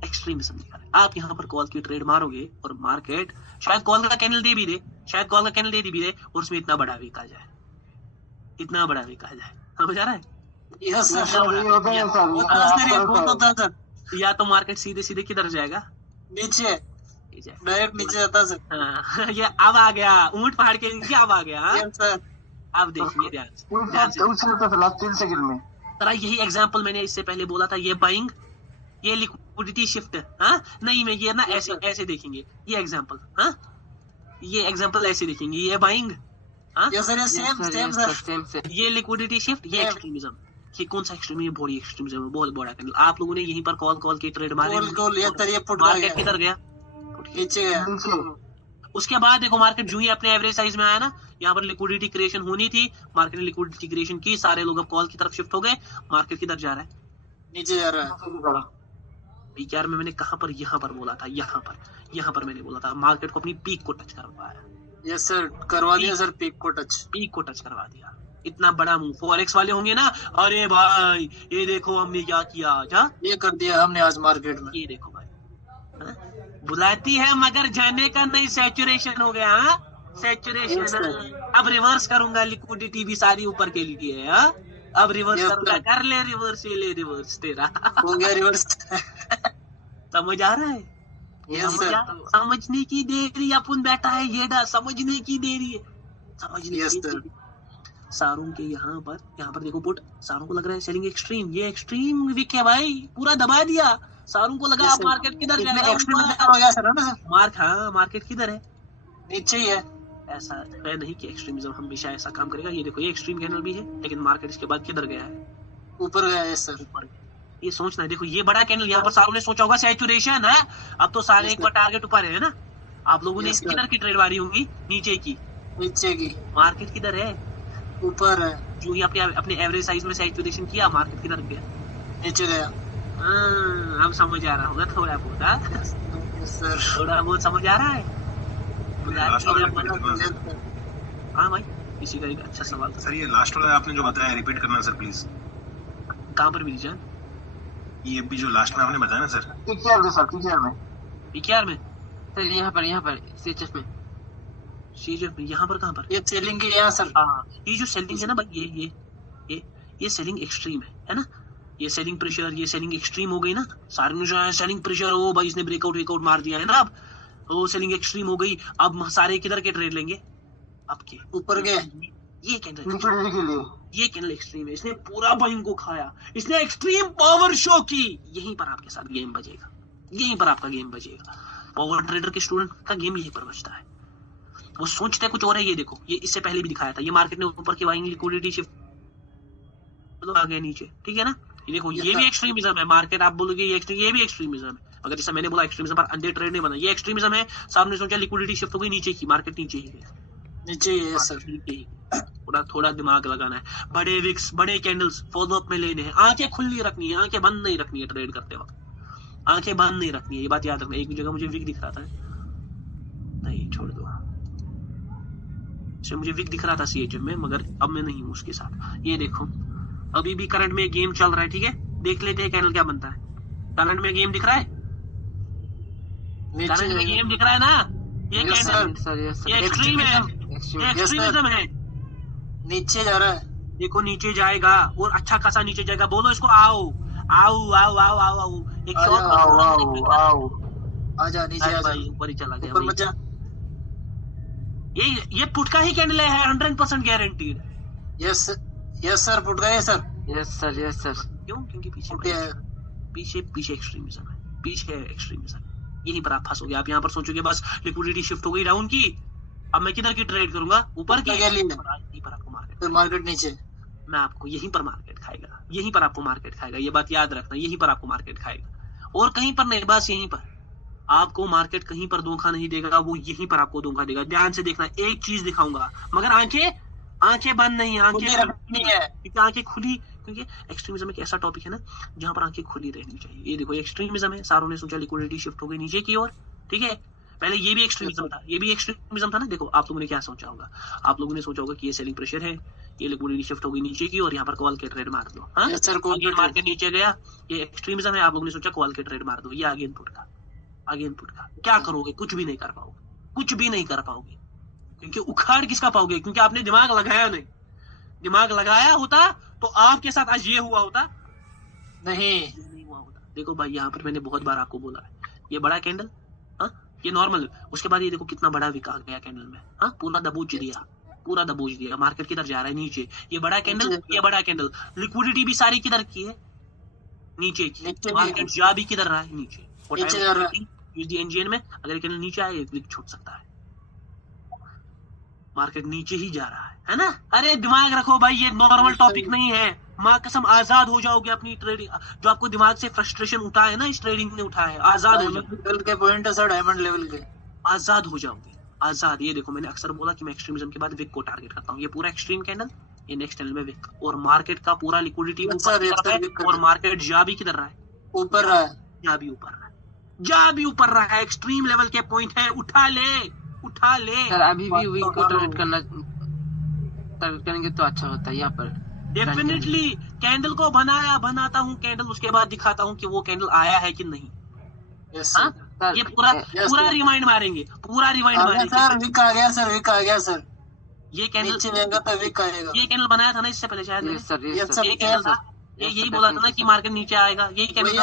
एक्सट्रीमिज्म दिखा रहा है। आप यहाँ पर कॉल की ट्रेड मारोगे और मार्केट शायद कॉल का कैंडल दे भी दे, शायद कॉल का कैंडल दे भी दे और उसमें इतना बड़ा वीक आ जाए, इतना बड़ा वीक आ जाए, समझ आ रहा है? यस सर, या तो मार्केट सीधे सीधे किधर जाएगा, नीचे, नीचे। डायरेक्ट नीचे जाता सर। हाँ, ये अब आ गया ऊंट पहाड़ के नीचे, अब आ गया। यस सर, अब देखिए ध्यान से, 3 सेकंड में तरह यही एग्जांपल मैंने इससे पहले बोला था, ये बाइंग, ये लिक्विडिटी शिफ्ट, हाँ नहीं मैं ये ना ऐसे ऐसे देखेंगे, ये एग्जांपल, हाँ ये एग्जांपल ऐसे देखेंगे, ये बाइंग, हाँ यस सर, ये सेम सेम सर, सेम ये लिक्विडिटी शिफ्ट, ये एक्सट्रीमिज्म। ये कौन सा एक्सट्रीमिज्म है? बॉडी एक्सट्रीमिज्म है, बहुत बड़ा कैंडल। आप लोगों ने यहीं पर कॉल के ट्रेड मारे, गोल ये सर, ये फुट मार्केट किधर गया, नीचे गया। उसके बाद देखो मार्केट जो ही अपने एवरेज साइज में आया ना, यहाँ पर लिक्विडिटी क्रिएशन होनी थी, मार्केट ने लिक्विडिटी क्रिएशन की, सारे लोग अब कॉल की तरफ शिफ्ट हो गए, मार्केट किधर जा रहा है, नीचे जा रहा है। पीकेआर में मैंने कहां पर, यहाँ पर बोला था, यहाँ पर मैंने बोला था मार्केट को अपनी पीक को टच करवाया, यस सर, करवा दिया सर, पीक को टच करवा दिया। इतना बड़ा मूव फॉरेक्स वाले होंगे ना, अरे भाई ये देखो हमने क्या किया आज, हाँ? ये कर दिया हमने आज मार्केट में, ये देखो भाई, हाँ? बुलाती है मगर जाने का नहीं, सैचुरेशन हो गया, हाँ? सैचुरेशन। अब रिवर्स करूंगा, लिक्विडिटी भी सारी ऊपर के लिए, हाँ? अब रिवर्स करूंगा, कर ले रिवर्स, ये ले रिवर्स तेरा हो गया रिवर्स। समझ आ रहा है? यस सर, समझने की देरी, अपन बैठा है ये डा, समझने की देरी है, समझने यस की सर। देरी। सारूं के यहाँ पर देखो पुट, सारूं को लग रहा है सेलिंग एक्सट्रीम, ये एक्सट्रीम वीक है भाई, पूरा दबा दिया। सारूं को लगा आप मार्केट किधर जाएगा, मार्केट किधर है, नीचे ही है। ऐसा है नहीं कि एक्सट्रीमिज्म हमेशा ऐसा काम करेगा। ये देखो ये एक्सट्रीम कैंडल भी है, लेकिन मार्केट इसके बाद किधर गया है, ऊपर गया है सर, ऊपर। ये सोचना है, देखो ये बड़ा कैंडल, यहाँ पर सारों ने सोचा होगा सैचुरेशन है, अब तो सारे एक बार टारगेट ऊपर है ना। आप लोगों ने किधर की ट्रेड मारी होंगी, नीचे की, नीचे की। मार्केट किधर है, ऊपर है। जो ही अपने एवरेज साइज में सैचुरेशन किया, मार्केट किधर गया, नीचे गया। अब समझ आ रहा होगा थोड़ा बहुत, हाँ? सर थोड़ा बहुत समझ आ रहा है। हाँ भाई, इसी का एक अच्छा सवाल था सर। ये लास्ट वाला आपने जो बताया रिपीट करना सर प्लीज। कहाँ पर मिली जान, ये भी जो लास्ट में आपने बताया ना सर, पीकेआर में सर, पीकेआर में सर, यहाँ पर सीएचएफ में, यहाँ पर कहाँ पर, ये सेलिंग की यहाँ सर। हाँ ये जो सेलिंग है ना भाई, ये सेलिंग एक्सट्रीम है ना, ये सेलिंग प्रेशर, ये सेलिंग एक्सट्रीम हो गई ना। सारे ने जो है सेलिंग प्रेशर, ओ भाई इसने ब्रेकआउट मार दिया है ना, अब वो सेलिंग एक्सट्रीम हो गई। अब सारे किधर के ट्रेड लेंगे, आपके ऊपर गए। ये कैंडल लिक्विडिटी के लिए ये कैंडल एक्सट्रीम है, इसने पूरा बाइंग को खाया, इसने एक्सट्रीम पावर शो की। यहीं पर आपके साथ गेम बजेगा, यहीं पर आपका गेम बजेगा। पावर ट्रेडर के स्टूडेंट का गेम यहीं पर बचता है। वो सोचते कुछ और है। ये देखो, ये इससे पहले भी दिखाया था, ये मार्केट ने ऊपर की बाइंग लिक्विडिटी शिफ्ट तो आ गया नीचे, ठीक है ना। ये देखो ये भी एक्सट्रीमिज्म है, मार्केट आप बोलोगे ये भी एक्सट्रीमिज्म है, मगर जैसा मैंने बोला एक्सट्रीमिज्म पर अंडे ट्रेड नहीं बना, ये एक्सट्रीमिज्म है। सामने सोचा लिक्विडिटी शिफ्ट हो गई नीचे की, मार्केट नीचे ही है, नीचे ही है सर। थोड़ा दिमाग लगाना है। बड़े विक्स, बड़े कैंडल्स फॉलो अप में लेने हैं, आंखें खुली रखनी है, आंखें बंद नहीं रखनी है ट्रेड करते वक्त, आंखें बंद नहीं रखनी है, ये बात याद रखना। एक जगह मुझे विक दिख रहा था, नहीं छोड़ दो, मुझे विक दिख रहा था सीएचएम में, मगर अब मैं नहीं हूँ उसके साथ। ये देखो अभी भी करंट में गेम चल रहा है, ठीक है, देख लेते हैं कैंडल क्या बनता है। करंट में गेम दिख रहा है, करंट में गेम दिख रहा है ना। ये कैंडल ये एक्सट्रीम है, एक्सट्रीमिज्म है। नीचे जा रहा है, देखो नीचे जाएगा और अच्छा खासा नीचे जाएगा। बोलो इसको आओ आओ आओ आओ आओ आओ, एक आजा नीचे आजा, ऊपर ही चला गया ऊपर मत जा। ये पुट का ही कैंडल है, 100% guaranteed. Yes yes sir, foot गए सर। Yes sir. क्यों? क्योंकि पीछे पीछे एक्सट्रीमिज्म है, पीछे एक्सट्रीमिज्म। यहीं पर आप फंसोगे। आप यहाँ पर सोचोगे बस लिक्विडिटी शिफ्ट हो गई डाउन की, अब मैं किधर की ट्रेड करूंगा, ऊपर की। यहीं पर आपको मार्केट नीचे, मैं आपको यहीं पर मार्केट खाएगा, यहीं पर आपको मार्केट खाएगा। ये बात याद रखना, यहीं पर आपको मार्केट खाएगा और कहीं पर नहीं, बस यहीं पर। आपको मार्केट कहीं पर धोखा नहीं देगा, वो यहीं पर आपको धोखा देगा। ध्यान से देखना, एक चीज दिखाऊंगा मगर आंखें बंद नहीं, आंखें खुली, क्योंकि एक्सट्रीमिज्म एक ऐसा टॉपिक है ना जहां पर आंखें खुली रहनी चाहिए। ये देखो एक्सट्रीमिज्म है, सारों ने सोचा लिक्विडिटी शिफ्ट हो गई नीचे की ओर, ठीक है, पहले ये भी एक्सट्रीमिज्म था, ये भी एक्सट्रीमिज्म था ना। देखो आप लोगों ने क्या सोचा होगा, आप लोगों ने सोचा होगा कि ये सेलिंग प्रेशर है, ये लिक्विडिटी शिफ्ट होगी नीचे की और यहाँ पर कॉल के ट्रेड मार दो। हाँ अगेन मार्केट नीचे गया, ये एक्सट्रीमिज्म है। आप लोगों ने सोचा कॉल के ट्रेड मार दो, ये आगे इनपुट का, आगे इनपुट का। क्या करोगे? कुछ भी नहीं कर पाओगे, कुछ भी नहीं कर पाओगे, क्योंकि उखाड़ किसका पाओगे? क्योंकि आपने दिमाग लगाया नहीं। दिमाग लगाया होता तो आपके साथ आज ये हुआ होता नहीं हुआ होता। देखो भाई यहाँ पर मैंने बहुत बार आपको बोला है, ये बड़ा कैंडल, हाँ ये नॉर्मल, उसके बाद ये देखो कितना बड़ा विक आ गया कैंडल में, हाँ पूरा दबोच दिया, पूरा दबोच दिया। मार्केट किधर जा रहा है? नीचे। ये बड़ा कैंडल, ये बड़ा कैंडल, लिक्विडिटी भी सारी किधर की है? नीचे की। मार्केट जा भी किधर रहा है? नीचे। एनजीएन में अगर कैंडल नीचे आए विक छूट सकता है, मार्केट नीचे ही जा रहा है ना। अरे दिमाग रखो भाई, ये नॉर्मल टॉपिक नहीं है। माँ कसम आजाद हो जाओगे अपनी ट्रेडिंग, जो आपको दिमाग से फ्रस्ट्रेशन उठा है ना इस ट्रेडिंग ने उठा है, आजाद हो जाओगे के पॉइंट है सर, डायमंड लेवल के आजाद हो जाओगे, आजाद। ये देखो मैंने अक्सर बोला कि मैं एक्सट्रीमिज्म के बाद विक को टारगेट करता हूँ। ये पूरा एक्सट्रीम कैंडल, ये नेक्स्ट कैंडल में विक, और मार्केट का पूरा लिक्विडिटी और मार्केट जा भी किधर रहा है? ऊपर रहा है, जा भी ऊपर रहा है, जा भी ऊपर रहा है। एक्सट्रीम लेवल के पॉइंट है, उठा ले, उठा ले सर। अभी भी विक को टारगेट करेंगे तो अच्छा होता है यहाँ पर। डेफिनेटली कैंडल को बनाता हूँ कैंडल, उसके बाद दिखाता हूँ कि वो कैंडल आया है कि नहीं। हाँ ये पूरा रिमाइंड मारेंगे, पूरा रिमाइंड मारेंगे। सर विक आ गया सर, विक आ गया सर। ये कैंडल तो विक आएगा। ये कैंडल बनाया था ना इससे पहले शायद, ये कैंडल था, यही बोला था ना कि मार्केट नीचे आएगा। यही कैंडल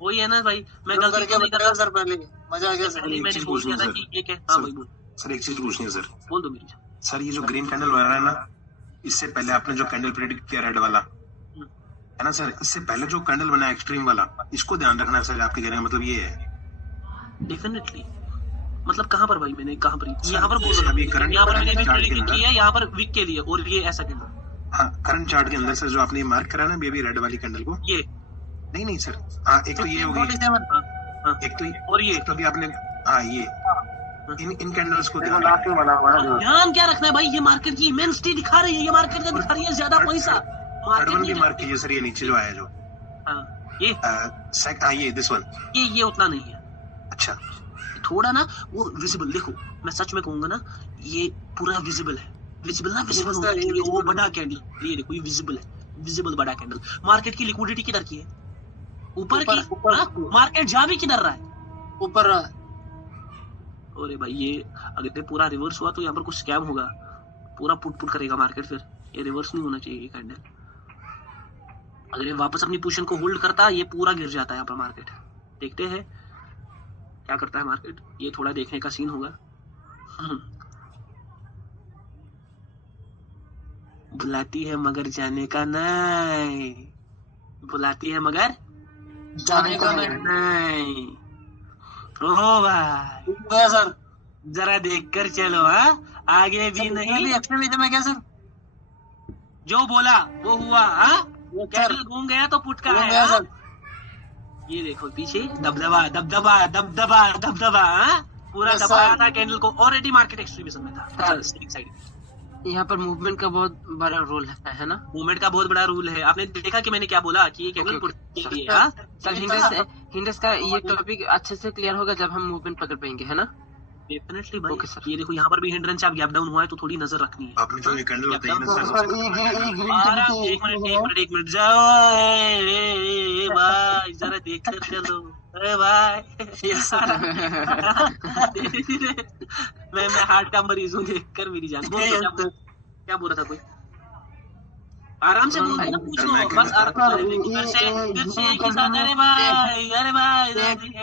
वही है ना भाई। मैं गलती नहीं कर रहा सर, पहले मजा आ गया सर। मैंने बोल दिया था कि ये क्या। हाँ भाई बोल सर, एक चीज पूछनी है सर। बोल दो मेरी सर। ये जो ग्रीन कैंडल बना रहा है ना, इससे पहले आपने जो कैंडल प्रेडिक्ट किया रेड वाला है ना सर, इससे पहले जो कैंडल बना एक्सट्रीम वाला, इसको ध्यान रखना है सर। आपके कहने का मतलब ये है? डेफिनेटली। मतलब कहाँ पर भाई? मैंने कहाँ पर? यहाँ पर बोल रहा हूँ, यहाँ पर मैंने भी प्रेडिक्ट किया, यहाँ पर विक के लिए, और ये ऐसा कैंडल। हाँ करंट चार्ट के अंदर सर जो आपने मार्क करा ना बेबी रेड वाली कैंडल को, ये नहीं सर। हाँ एक तो ये हो गई, एक तो और ये तो अभी आपने, हाँ ये इन कैंडल्स को ध्यान क्या रखना है भाई? ये मार्केट की इमेंसिटी दिखा रही है, ये मार्केट का दिखा रही है ज्यादा पैसा। थर्ड वन भी मार्क कीजिए सर, ये नीचे जो आया जो ये दिस वन, ये उतना नहीं है। अच्छा थोड़ा ना वो विजिबल, देखो मैं सच में कहूंगा ना, ये पूरा विजिबल है, विजिबल ना, विजिबल होना चाहिए। वो बड़ा कैंडल, ये देखो ये विजिबल है, विजिबल बड़ा कैंडल। मार्केट की लिक्विडिटी किधर की है? ऊपर की। मार्केट जा भी किधर रहा है? ऊपर रहा है। अरे भाई ये अगर पूरा रिवर्स हुआ तो यहाँ पर कुछ स्कैम होगा, पूरा पुट करेगा मार्केट। फिर ये रिवर्स नहीं होना चाहिए ये कैंडल। अगर ये वापस अपनी पोजीशन को होल्ड करता, ये पूरा गिर जाता है यहाँ पर मार्केट। देखते हैं क्या करता है मार्केट, ये थोड़ा देखने का सीन होगा। बुलाती है मगर जाने का नहीं, बुलाती है मगर जाने का नहीं। ओ भाई सर जरा देख कर चलो, हाँ आगे भी नहीं। एक्सट्रीमिज्म है क्या सर? जो बोला वो हुआ। हाँ कैंडल घूम गया तो पुट का है। हाँ? ये देखो पीछे दबदबा दबदबा दबदबा दबदबा, हाँ पूरा दबाया था कैंडल को। ऑलरेडी मार्केट एक्सट्रीमिज्म में था। साइड यहाँ पर मूवमेंट का बहुत बड़ा रोल है ना? मूवमेंट का बहुत बड़ा रूल है। आपने देखा कि मैंने क्या बोला कि ये कैंडल पुट के लिए। सर हिंडस का ये टॉपिक अच्छे से क्लियर होगा जब हम मूवमेंट पकड़ पाएंगे, है ना? डेफिनेटली भाई। Okay sir. ये देखो यहाँ पर भी हिंड्रेंस आप गैप डाउन हुआ है तो थोड़ी नजर रखनी है। आपने जो ये कैंडल बताई ना सर, एक मिनट जाओ भाई, जरा देख कर चलो। अरे भाई मैं हार्ट का मरीज हूँ, देख कर मेरी जान। क्या बोल रहा था कोई? आराम से बोल ना, पूछ लो बस। फिर से एक ही साथ। अरे भाई अरे भाई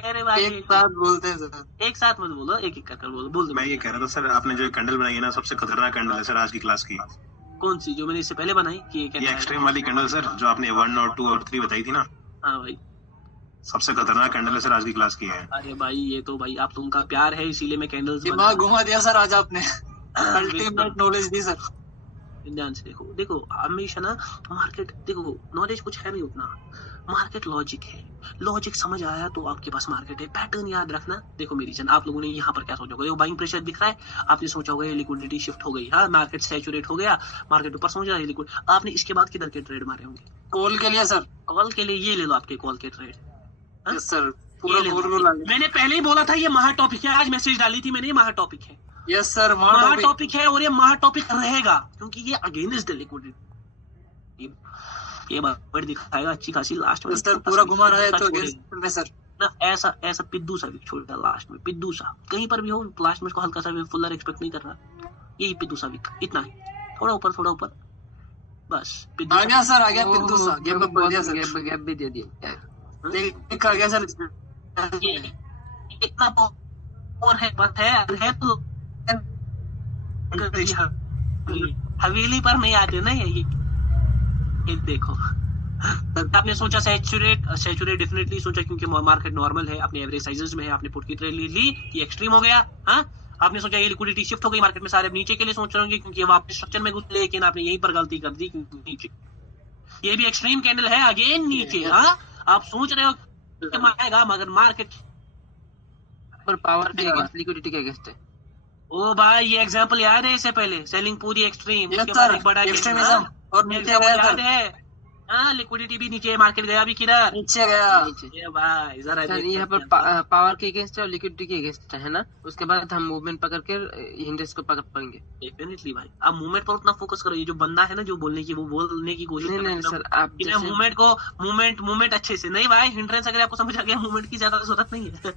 अरे भाई एक साथ बोलते हैं सर, एक साथ मत बोलो, एक एक कर बोल दो। मैं ये कह रहा था सर, आपने जो कैंडल बनाई है ना, सबसे खतरनाक कैंडल है सर आज की क्लास की। कौन सी? जो मैंने इससे पहले बनाई कि ये एक्सट्रीम वाली कैंडल सर, जो आपने 1 और 2 और 3 बताई थी ना। हाँ भाई सबसे खतरनाक कैंडल है सर आज की क्लास की है। अरे भाई ये तो भाई आप तुमका प्यार है इसीलिए मैं कैंडल्स दिमाग घुमा दिया सर आज आपने। अल्टीमेट नॉलेज दी सर। ध्यान से देखो हमेशा ना मार्केट, देखो नॉलेज कुछ है नहीं उतना, मार्केट लॉजिक है। लॉजिक समझ आया तो आपके पास मार्केट है। पैटर्न याद रखना। देखो मेरी जान, आप लोगों ने यहाँ पर क्या सोचा होगा? बाइंग प्रेशर दिख रहा है, आपने सोचा होगा ये लिक्विडिटी शिफ्ट हो गई। हाँ मार्केट सैचुरेट हो गया, मार्केट ऊपर समझ रहा है लिक्विड। आपने इसके बाद किधर के ट्रेड मारे होंगे? कॉल के लिए सर। कॉल के लिए ये ले लो आपके कॉल के ट्रेड। Yes sir. मैंने पहले ही बोला था ये महा टॉपिक है, आज मैसेज डाली थी मैंने, ये महा टॉपिक है। यस सर, महा टॉपिक है और ये महा टॉपिक रहेगा क्योंकि ये अगेंस्ट द लिक्विडिटी। ये बात दिखाएगा अच्छी खासी लास्ट में सर, पूरा घुमा रहा है तो अगेंस्ट में सर ना, ऐसा पिद्दू सा विक छोड़ेगा लास्ट में, पिद्दू सा कहीं पर भी हो लास्ट में उसको हल्का सा फुलर एक्सपेक्ट नहीं कर रहा, यही पिद्दू सा विक, इतना ही, थोड़ा ऊपर बस पिद्दू आ गया सर, आ गया पिद्दू सा, गैप कर दिया सर, गैप भी दे दिया, देख आ गया सर। ये इतना और है बस है तो हवेली पर नहीं आते ना ये देखो। आपने सोचा सैचुरेट डेफिनेटली सोचा क्योंकि मार्केट नॉर्मल है, अपने एवरेज साइजेस में है, आपने पुट की ट्रेड ली, ये एक्सट्रीम हो गया। हाँ, आपने सोचा ये लिक्विडिटी शिफ्ट हो गई मार्केट में, सारे नीचे के लिए सोच रहे होंगे क्योंकि ये वापस स्ट्रक्चर में घुस, लेकिन आपने यहीं पर गलती कर दी क्योंकि नीचे ये भी एक्सट्रीम कैंडल है, अगेन नीचे। हाँ, आप सोच रहे हो आएगा मगर मार्केट पर पावर के अगेंस्ट, लिक्विडिटी के अगेंस्ट है। ओ भाई ये एग्जांपल याद है, इससे पहले सेलिंग पूरी एक्सट्रीम, उसके बाद एक बड़ा एक्सट्रीमिज्म और नीचे गया याद है। हाँ, लिक्विडिटी भी नीचे, मार्केट गया भी किधर, नीचे गया। ये भाई जरा सर यहाँ पर पावर के अगेंस्ट है और लिक्विडिटी के अगेंस्ट है ना, उसके बाद हम मूवमेंट पकड़ के इंडेक्स को पकड़ पाएंगे। डेफिनेटली भाई, आप मूवमेंट पर उतना फोकस करो। ये जो बंदा है ना जो बोलने की, वो बोलने की कोशिश नहीं सर, आप मूवमेंट अच्छे से नहीं भाई, हिंड्रेंस अगर आपको समझ आ गया, मूवमेंट की ज्यादा जरूरत नहीं है।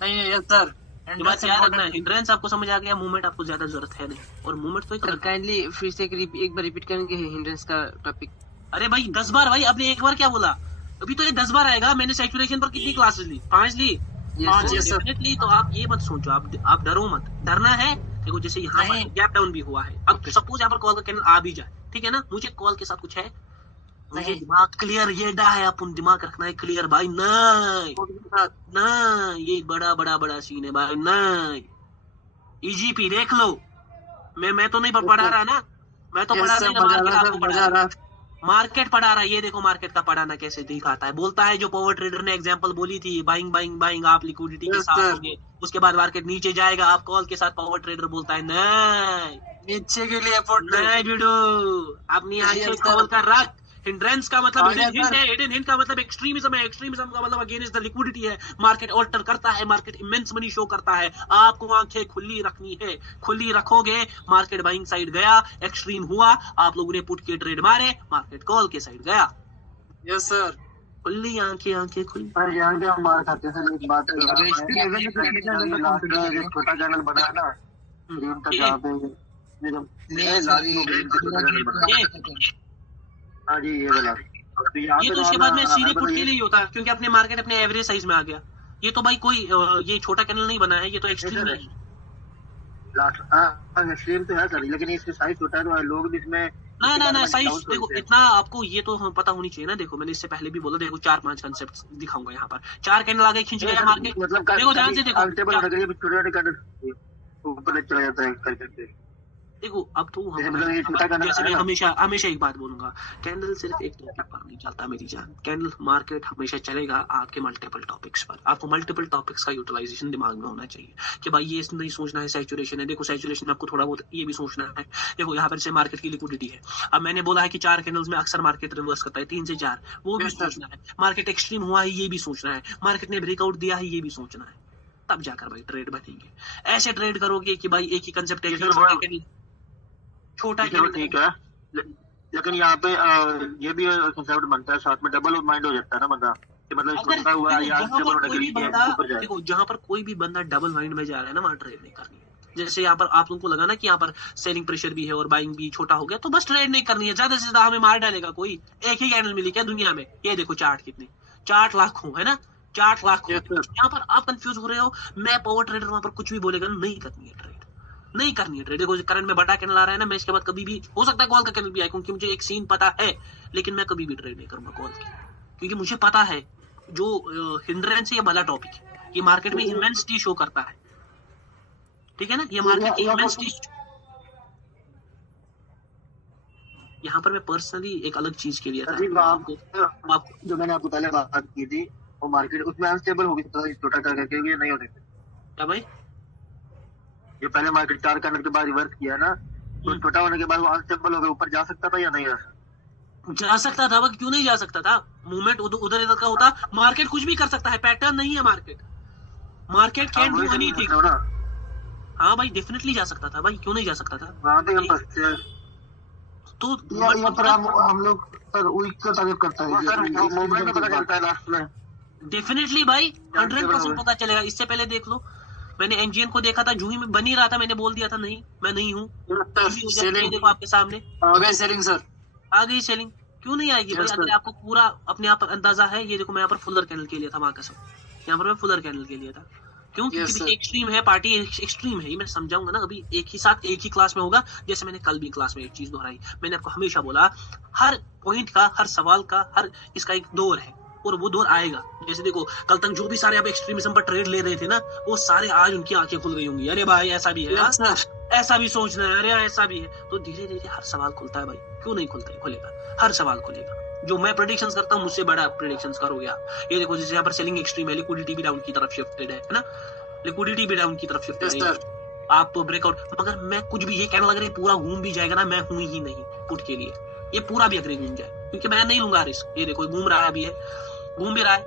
नहीं है यस सर, ये बात याद रखना, हिंड्रेंस आपको समझ आ गया, मूवमेंट आपको ज्यादा जरूरत है नहीं, और मूवमेंट तो काइंडली फिर से एक बार रिपीट करेंगे हिंड्रेंस का टॉपिक। अरे भाई 10 बार भाई, आपने एक बार क्या बोला, अभी तो ये 10 बार आएगा। मैंने सैचुरेशन पर कितनी क्लासेस ली, 5 ली। डेफिनेटली, तो आप ये मत सोचो, आप डरो मत, डरना है। देखो जैसे यहाँ पर गैप डाउन भी हुआ है, अब सपोज यहाँ पर कॉल का कैंडल आ भी जाए, ठीक है ना, मुझे कॉल के साथ कुछ है, मुझे दिमाग क्लियर, ये डा है, अपन दिमाग रखना है क्लियर भाई। नहीं ये बड़ा सीन है भाई, नहीं ईजीपी देख लो। मैं तो नहीं पढ़ा रहा ना, मैं तो पढ़ा रहा, मार्केट पढ़ा रहा है। ये देखो मार्केट का पढ़ाना कैसे दिखाता है, बोलता है जो पावर ट्रेडर ने एग्जांपल बोली थी, बाइंग आप लिक्विडिटी के साथ होंगे, उसके बाद मार्केट नीचे जाएगा, आप कॉल के साथ पावर ट्रेडर बोलता है नहीं नीचे के लिए नहीं वीडियो, अपनी आंखें कॉल कर रख। हिंड्रेंस का मतलब हिडन हिंट का मतलब एक्सट्रीमिज्म है, एक्सट्रीमिज्म का मतलब अगेंस्ट द लिक्विडिटी है। मार्केट ऑल्टर करता है, मार्केट इमेंस मनी शो करता है, आपको आंखें खुली रखनी है, खुली रखोगे। मार्केट बाइंग साइड गया, एक्सट्रीम हुआ, आप लोगों ने पुट के ट्रेड मारे, मार्केट कॉल के साइड गया। यस सर, खुली आंखें खुली। पर यहाँ पे हम मार खाते हैं। एक बात छोटा चैनल बनाया ना, जहाँ पे हाँ जी ये वाला, ये तो उसके बाद में सीधे पुट के लिए होता है क्योंकि अपने मार्केट अपने एवरेज साइज में आ गया। ये तो भाई कोई ये छोटा कैंडल नहीं बना है, ये तो एक्सट्रीम है। एक्सट्रीम तो है सर, लेकिन इसमें साइज छोटा है तो लोग भी इसमें ना साइज देखो इतना आपको ये तो पता होनी चाहिए ना। देखो मैंने इससे पहले भी बोला, देखो 4-5 कंसेप्ट दिखाऊंगा यहाँ पर। 4 कैंडल आगे खींच गया मार्केट, देखो ध्यान से देखो, छोटे कैंडल ऊपर चला जाता है करके। देखो अब तो जैसे मैं हमेशा एक बात बोलूंगा, कैंडल सिर्फ एक टॉपिक पर नहीं चलता मेरी जान। कैंडल मार्केट हमेशा चलेगा आपके मल्टीपल टॉपिक्स पर। आपको मल्टीपल टॉपिक्स का यूटिलाइजेशन दिमाग में होना चाहिए कि भाई ये नहीं सोचना है सैचुरेशन है। देखो सैचुरेशन में आपको थोड़ा बहुत ये भी सोचना है। देखो यहाँ पर से मार्केट की लिक्विडिटी है, अब मैंने बोला है कि 4 कैंडल्स में अक्सर मार्केट रिवर्स करता है, 3 से 4, वो भी सोचना है। मार्केट एक्सट्रीम हुआ है, ये भी सोचना है। मार्केट ने ब्रेकआउट दिया है, ये भी सोचना है। तब जाकर भाई ट्रेड बनेंगे। ऐसे ट्रेड करोगे कि भाई एक ही कंसेप्ट है, छोटा ठीक है, लेकिन यहाँ पे ये भी कंसेप्ट बनता है, साथ में डबल माइंड हो जाता है ना बंदा, देखो जहाँ पर कोई भी बंदा डबल माइंड में जा रहा है ना, वहाँ ट्रेड नहीं करनी है। जैसे यहाँ पर आप लोगों को लगा ना कि यहाँ पर सेलिंग प्रेशर भी है और बाइंग भी छोटा हो गया, तो बस ट्रेड नहीं करनी है। ज्यादा से ज्यादा हमें मार डालेगा कोई। एक ही कैंडल मिली क्या दुनिया में? ये देखो चार्ट कितने, 4 लाख हो है ना, 4 लाख। यहाँ पर आप कंफ्यूज हो रहे हो, मैं पावर ट्रेडर वहां पर कुछ भी बोलेगा, नहीं करनी है ट्रेड, नहीं करनी है ट्रेड। देखो करंट में बड़ा कैंडल आ रहा है ना, मैं इसके बाद कभी भी हो सकता है कॉल का कैंडल भी आए, क्योंकि मुझे एक सीन पता है, लेकिन मैं कभी भी ट्रेड नहीं करूंगा कॉल की, क्योंकि मुझे पता है जो हिंड्रेंस है ये भला टॉपिक है, ये मार्केट में इमेंसिटी शो करता है, ठीक है ना, ये मार्केट इमेंसिटी। यहाँ पर मैं पर्सनली एक अलग चीज के लिए था, जो मैंने आपको पहले बात की थी, वो मार्केट उसमें अनस्टेबल होगी, छोटा करके ये नहीं होने क्या भाई। जो पहले मार्केट 4 करने के बाद रिवर्स किया ना, तो छोटा होने के बाद वो अनस्टेबल हो गया, ऊपर जा सकता था या नहीं? जा सकता था, वह क्यों नहीं जा सकता था? मूवमेंट उधर इधर का होता, मार्केट कुछ भी कर सकता है, पैटर्न नहीं है मार्केट कैन डू एनीथिंग। हाँ भाई डेफिनेटली जा सकता था भाई, क्यों नहीं जा सकता था? वहाँ पे हम फंसते हैं। तो यहाँ पर हम लोग सर वीक को टारगेट करता है सर, मूवमेंट में पता चलता है लास्ट में। डेफिनेटली भाई 100% पता चलेगा। इससे पहले देख लो, मैंने एनजीएन को देखा था, जूही में बन ही रहा था, मैंने बोल दिया था नहीं मैं नहीं हूँ। देखो आपके सामने आ गई सेलिंग सर, आ गई सेलिंग, क्यों नहीं आएगी भाई? अगर आपको पूरा अपने आप पर अंदाजा है, ये देखो मैं यहाँ पर फुलर कैंडल के लिया था, वहां कसम यहाँ पर मैं फुलर कैंडल के लिया था। क्यों? क्योंकि एक्सट्रीम है, पार्टी एक्सट्रीम है, ये मैं समझाऊंगा ना अभी। एक ही साथ एक ही क्लास में होगा, जैसे मैंने कल भी क्लास में एक चीज दोहराई। मैंने आपको हमेशा बोला, हर पॉइंट का, हर सवाल का, हर इसका एक दौर है और वो दौर आएगा। जैसे देखो कल तक जो भी सारे आप एक्सट्रीमिज्म पर ट्रेड ले रहे थे ना, वो सारे आज उनकी आंखें खुल गई होंगी, अरे भाई ऐसा भी है, ऐसा भी सोचना है, अरे ऐसा भी है। तो धीरे धीरे हर सवाल खुलता है भाई, क्यों नहीं खुलता है? खुलेगा, हर सवाल खुलेगा। जो मैं प्रेडिक्शंस करता हूँ मुझसे बड़ा प्रेडिक्शंस करोगे आप। ये देखो जैसे यहाँ पर सेलिंग एक्सट्रीम है, लिक्विडिटी भी डाउन की तरफ शिफ्टेड है ना, लिक्विडिटी भी डाउन की तरफ शिफ्टेड है। आप ब्रेकआउट, मगर मैं कुछ भी ये कहने लग रहे पूरा घूम भी जाएगा ना, मैं हूं ही नहीं पुट के लिए, ये पूरा भी अगर घूम जाए, क्योंकि मैं नहीं लूंगा रिस्क। ये देखो घूम रहा है अभी, है घूम भी रहा है।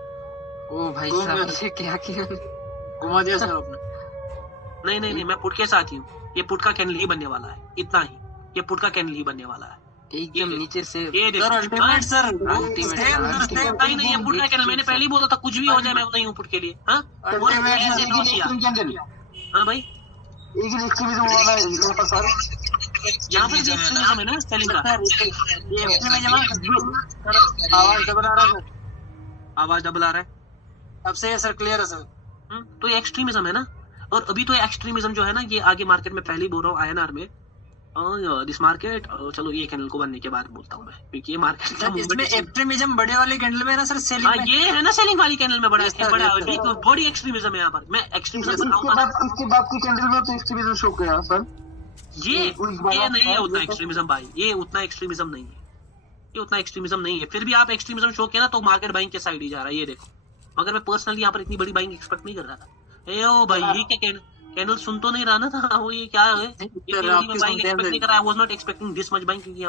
ओ भाई साहब ये क्या किया, घुमा दिया सर आपने। नहीं मैं पुट के साथ ही हूँ। ये पुट का कैंडल ही बनने वाला है, इतना ही, ये पुट का कैंडल ही बनने वाला है एकदम नीचे से। ये देखो सर अल्टीमेट सर, नहीं ये पुट का कैंडल, मैंने पहले ही बोला था कुछ भी हो जाए मैं नहीं हूँ पुट के लिए। हाँ भाई एक ही एक्सट्रीमिज्म वाला है यहाँ पर सर, यहाँ पे एक्सट्रीमिज्म है ना सेलिंग का। आवाज डबल आ रहा है सर, आवाज डबल आ रहा है अब से सर क्लियर है सर। तो ये एक्सट्रीमिज्म है ना। और अभी तो एक्सट्रीमिज्म जो है ना, ये आगे मार्केट में पहले ही बोल रहा हूँ आईएनआर में, दिस मार्केट, चलो ये कैंडल को बनने के बाद बोलता हूँ मैं, क्योंकि ये मार्केट का इसमें एक्सट्रीमिज्म बड़े वाले कैंडल में ना सर सेलिंग में, ये है ना सेलिंग वाली कैंडल में बड़ा बड़ी एक्सट्रीमिज्म है यहाँ पर। मैं एक्सट्रीमिज्म इसके बाद की कैंडल में तो एक्सट्रीमिज्म शो किया सर। ये नहीं है उतना एक्सट्रीमिज्म भाई, ये उतना एक्सट्रीमिज्म नहीं है, ये उतना एक्सट्रीमिज्म नहीं है। फिर भी आप एक्सट्रीमिज्म शो किया ना तो मार्केट बाइंग के साइड ही जा रहा है, ये देखो। मगर मैं पर्सनली यहाँ पर इतनी बड़ी बाइंग एक्सपेक्ट नहीं कर रहा था। ए ओ भाई ये क्या कैंडल सुन तो नहीं रहा ना था वो, ये क्या है? यहाँ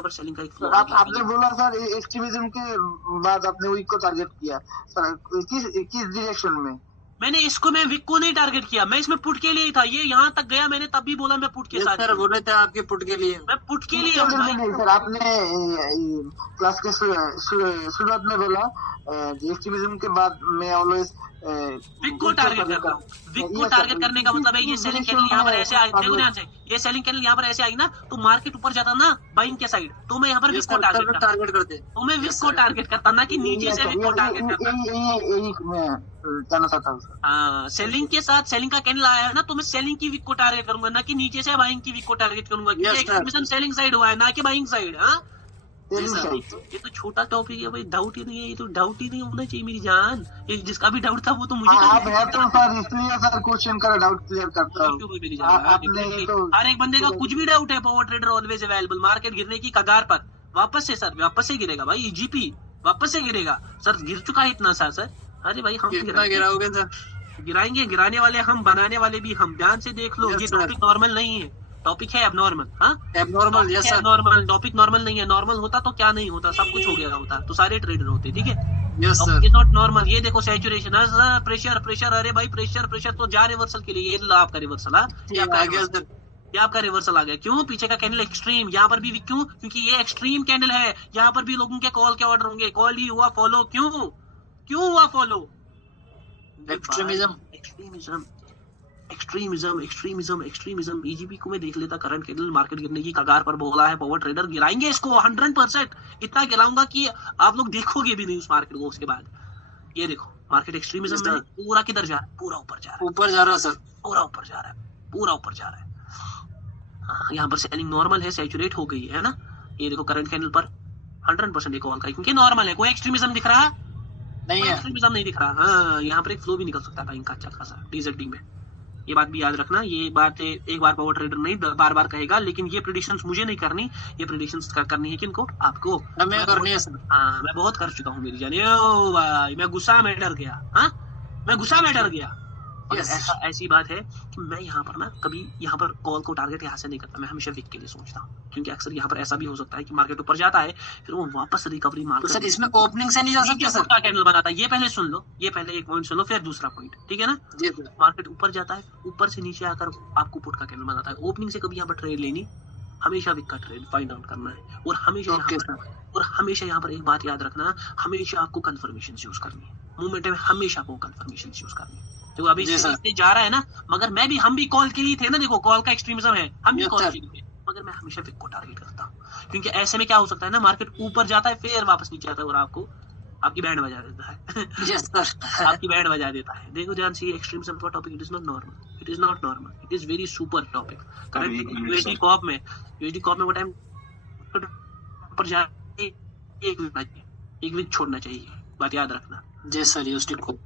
पर सेलिंग का एक फ्लो। आपने बोला सर एक्सट्रीमिज्म के बाद आपने वीक को टारगेट किया सर, किस डायरेक्शन में? मैंने इसको, मैं विक को नहीं टारगेट किया, मैं इसमें पुट के लिए ही था। ये यहाँ तक गया, मैंने तब भी बोला मैं पुट के साथ। सर बोले थे आपके पुट के लिए, मैं पुट के लिए नहीं सर, आपने क्लास के शुरुआत में बोला एक्सट्रीमिज्म के बाद मैं ऑलवेज विक को टारगेट करता हूँ। विक को टारगेट करने का मतलब है ये सेलिंग कैंडल यहाँ पर ऐसे आई, देखो ध्यान से, ये सेलिंग कैंडल यहाँ पर ऐसे आई ना तो मार्केट ऊपर जाता ना बाइंग के साइड, तो मैं यहाँ पर विक को टारगेट करते, तो मैं विक को टारगेट करता ना कि नीचे से विक को टारगेट करता। हाँ सेलिंग के साथ सेलिंग का कैंडल आया है ना, तो मैं सेलिंग की विक को टारगेट करूंगा, ना कि नीचे से बाइंग की विक को टारगेट करूंगा, क्योंकि एक्सट्रीमिज्म सेलिंग साइड हुआ है ना कि बाइंग साइड। हाँ ये तो छोटा टॉपिक है भाई, डाउट ही नहीं है, ये तो डाउट ही नहीं होना चाहिए मेरी जान। ये जिसका भी डाउट था वो तो मुझे क्वेश्चन का डाउट क्लियर करता हूं। हर एक बंदे का कुछ भी डाउट है, power trader always available. Market गिरने की कगार पर, वापस से सर वापस से गिरेगा भाई, जीपी वापस से गिरेगा सर, गिर चुका है इतना सा सर। अरे भाई हम गिराओगे सर, गिराएंगे, गिराने वाले हम, बनाने वाले भी हम। ध्यान से देख लो, ये टॉपिक नॉर्मल नहीं है, टॉपिक है एबनॉर्मल। हाँ abnormal, yes sir, normal topic normal नहीं है। नॉर्मल होता तो क्या नहीं होता, सब कुछ हो गया होता, तो सारे ट्रेडर होते, ठीक है। Yes sir, is not normal. ये देखो सैचुरेशन, प्रेशर प्रेशर, अरे भाई प्रेशर प्रेशर, तो जा रिवर्सल के लिए, ये आपका रिवर्सल, ये आपका रिवर्सल आ गया। क्यों? पीछे का कैंडल एक्सट्रीम, यहाँ पर भी क्यों? क्योंकि ये एक्सट्रीम कैंडल है, यहाँ पर भी लोगों के कॉल के ऑर्डर होंगे, कॉल ही हुआ फॉलो। क्यों हुआ फॉलो? एक्सट्रीमिज्म। ईजीपी को मैं देख लेता, करंट कैंडल मार्केट गिरने की कगार पर बोला है, पावर ट्रेडर गिराएंगे इसको 100%। इतना गिराऊंगा कि आप लोग देखोगे भी नहीं उस मार्केट को। उसके बाद ये देखो मार्केट एक्सट्रीमिज्म में पूरा किधर जा रहा है, पूरा ऊपर जा रहा है, ऊपर जा रहा है सर, पूरा ऊपर जा रहा है, पूरा ऊपर जा रहा है। यहाँ पर सेलिंग नॉर्मल है, सैचुरेट हो गई है ना। ये देखो करंट कैंडल पर 100% एक ऑल का, क्योंकि नॉर्मल है, कोई एक्सट्रीमिज्म दिख रहा नहीं है, एक्सट्रीमिज्म नहीं दिख रहा। हाँ यहाँ पर एक फ्लो भी निकल सकता है इनका अच्छा खासा डीजेटी में। ये बात भी याद रखना, ये बात एक बार पावर ट्रेडर नहीं बार बार कहेगा, लेकिन ये प्रेडिक्शंस मुझे नहीं करनी, ये प्रेडिक्शंस करनी है किनको? आपको। हमें करनी है सर। हाँ मैं बहुत कर चुका हूँ मेरी जाने। ओ भाई मैं गुस्सा में डर गया, हाँ मैं गुस्सा में डर गया। मगर ऐसी बात है कि मैं यहाँ पर ना कभी यहाँ पर कॉल को टारगेट यहाँ से नहीं करता, मैं हमेशा विक के लिए सोचता हूँ, क्योंकि अक्सर यहाँ पर ऐसा भी हो सकता है कि मार्केट ऊपर जाता है फिर वो वापस रिकवरी मार, तो सर इसमें ओपनिंग से नहीं जा सकता सर? का कैंडल बनाता है, ये पहले सुन लो, ये पहले एक पॉइंट सुन लो, फिर दूसरा पॉइंट, ठीक है ना? मार्केट ऊपर जाता है, ऊपर से नीचे आकर आपको पुट का कैंडल बनाता है, ओपनिंग से कभी यहाँ पर ट्रेड लेनी, हमेशा विक का ट्रेड फाइंड आउट करना है, और हमेशा यहाँ पर एक बात याद रखना, हमेशा आपको कंफर्मेशन यूज करनी है मूवमेंट में, हमेशा आपको कंफर्मेशन यूज करनी है। तो अभी से जा रहा है ना, मगर हम भी कॉल के लिए थे ना, देखो कॉल का एक्सट्रीमिज्म है, हम भी कॉल के लिए थे, मगर मैं हमेशा विक को टारगेट करता हूँ, क्योंकि ऐसे में क्या हो सकता है ना, मार्केट ऊपर जाता है फिर वापस नीचे आता है और आपकी बैंड बजा देता है। आपकी बैंड बजा देता है। देखो ध्यान से, एक्सट्रीमिज्म का topic it is not normal, it is very super topic. USD COP में वो टाइम ऊपर जा एक वीक छोड़ना चाहिए, बात याद रखना। जी सर, यूएसडी कॉप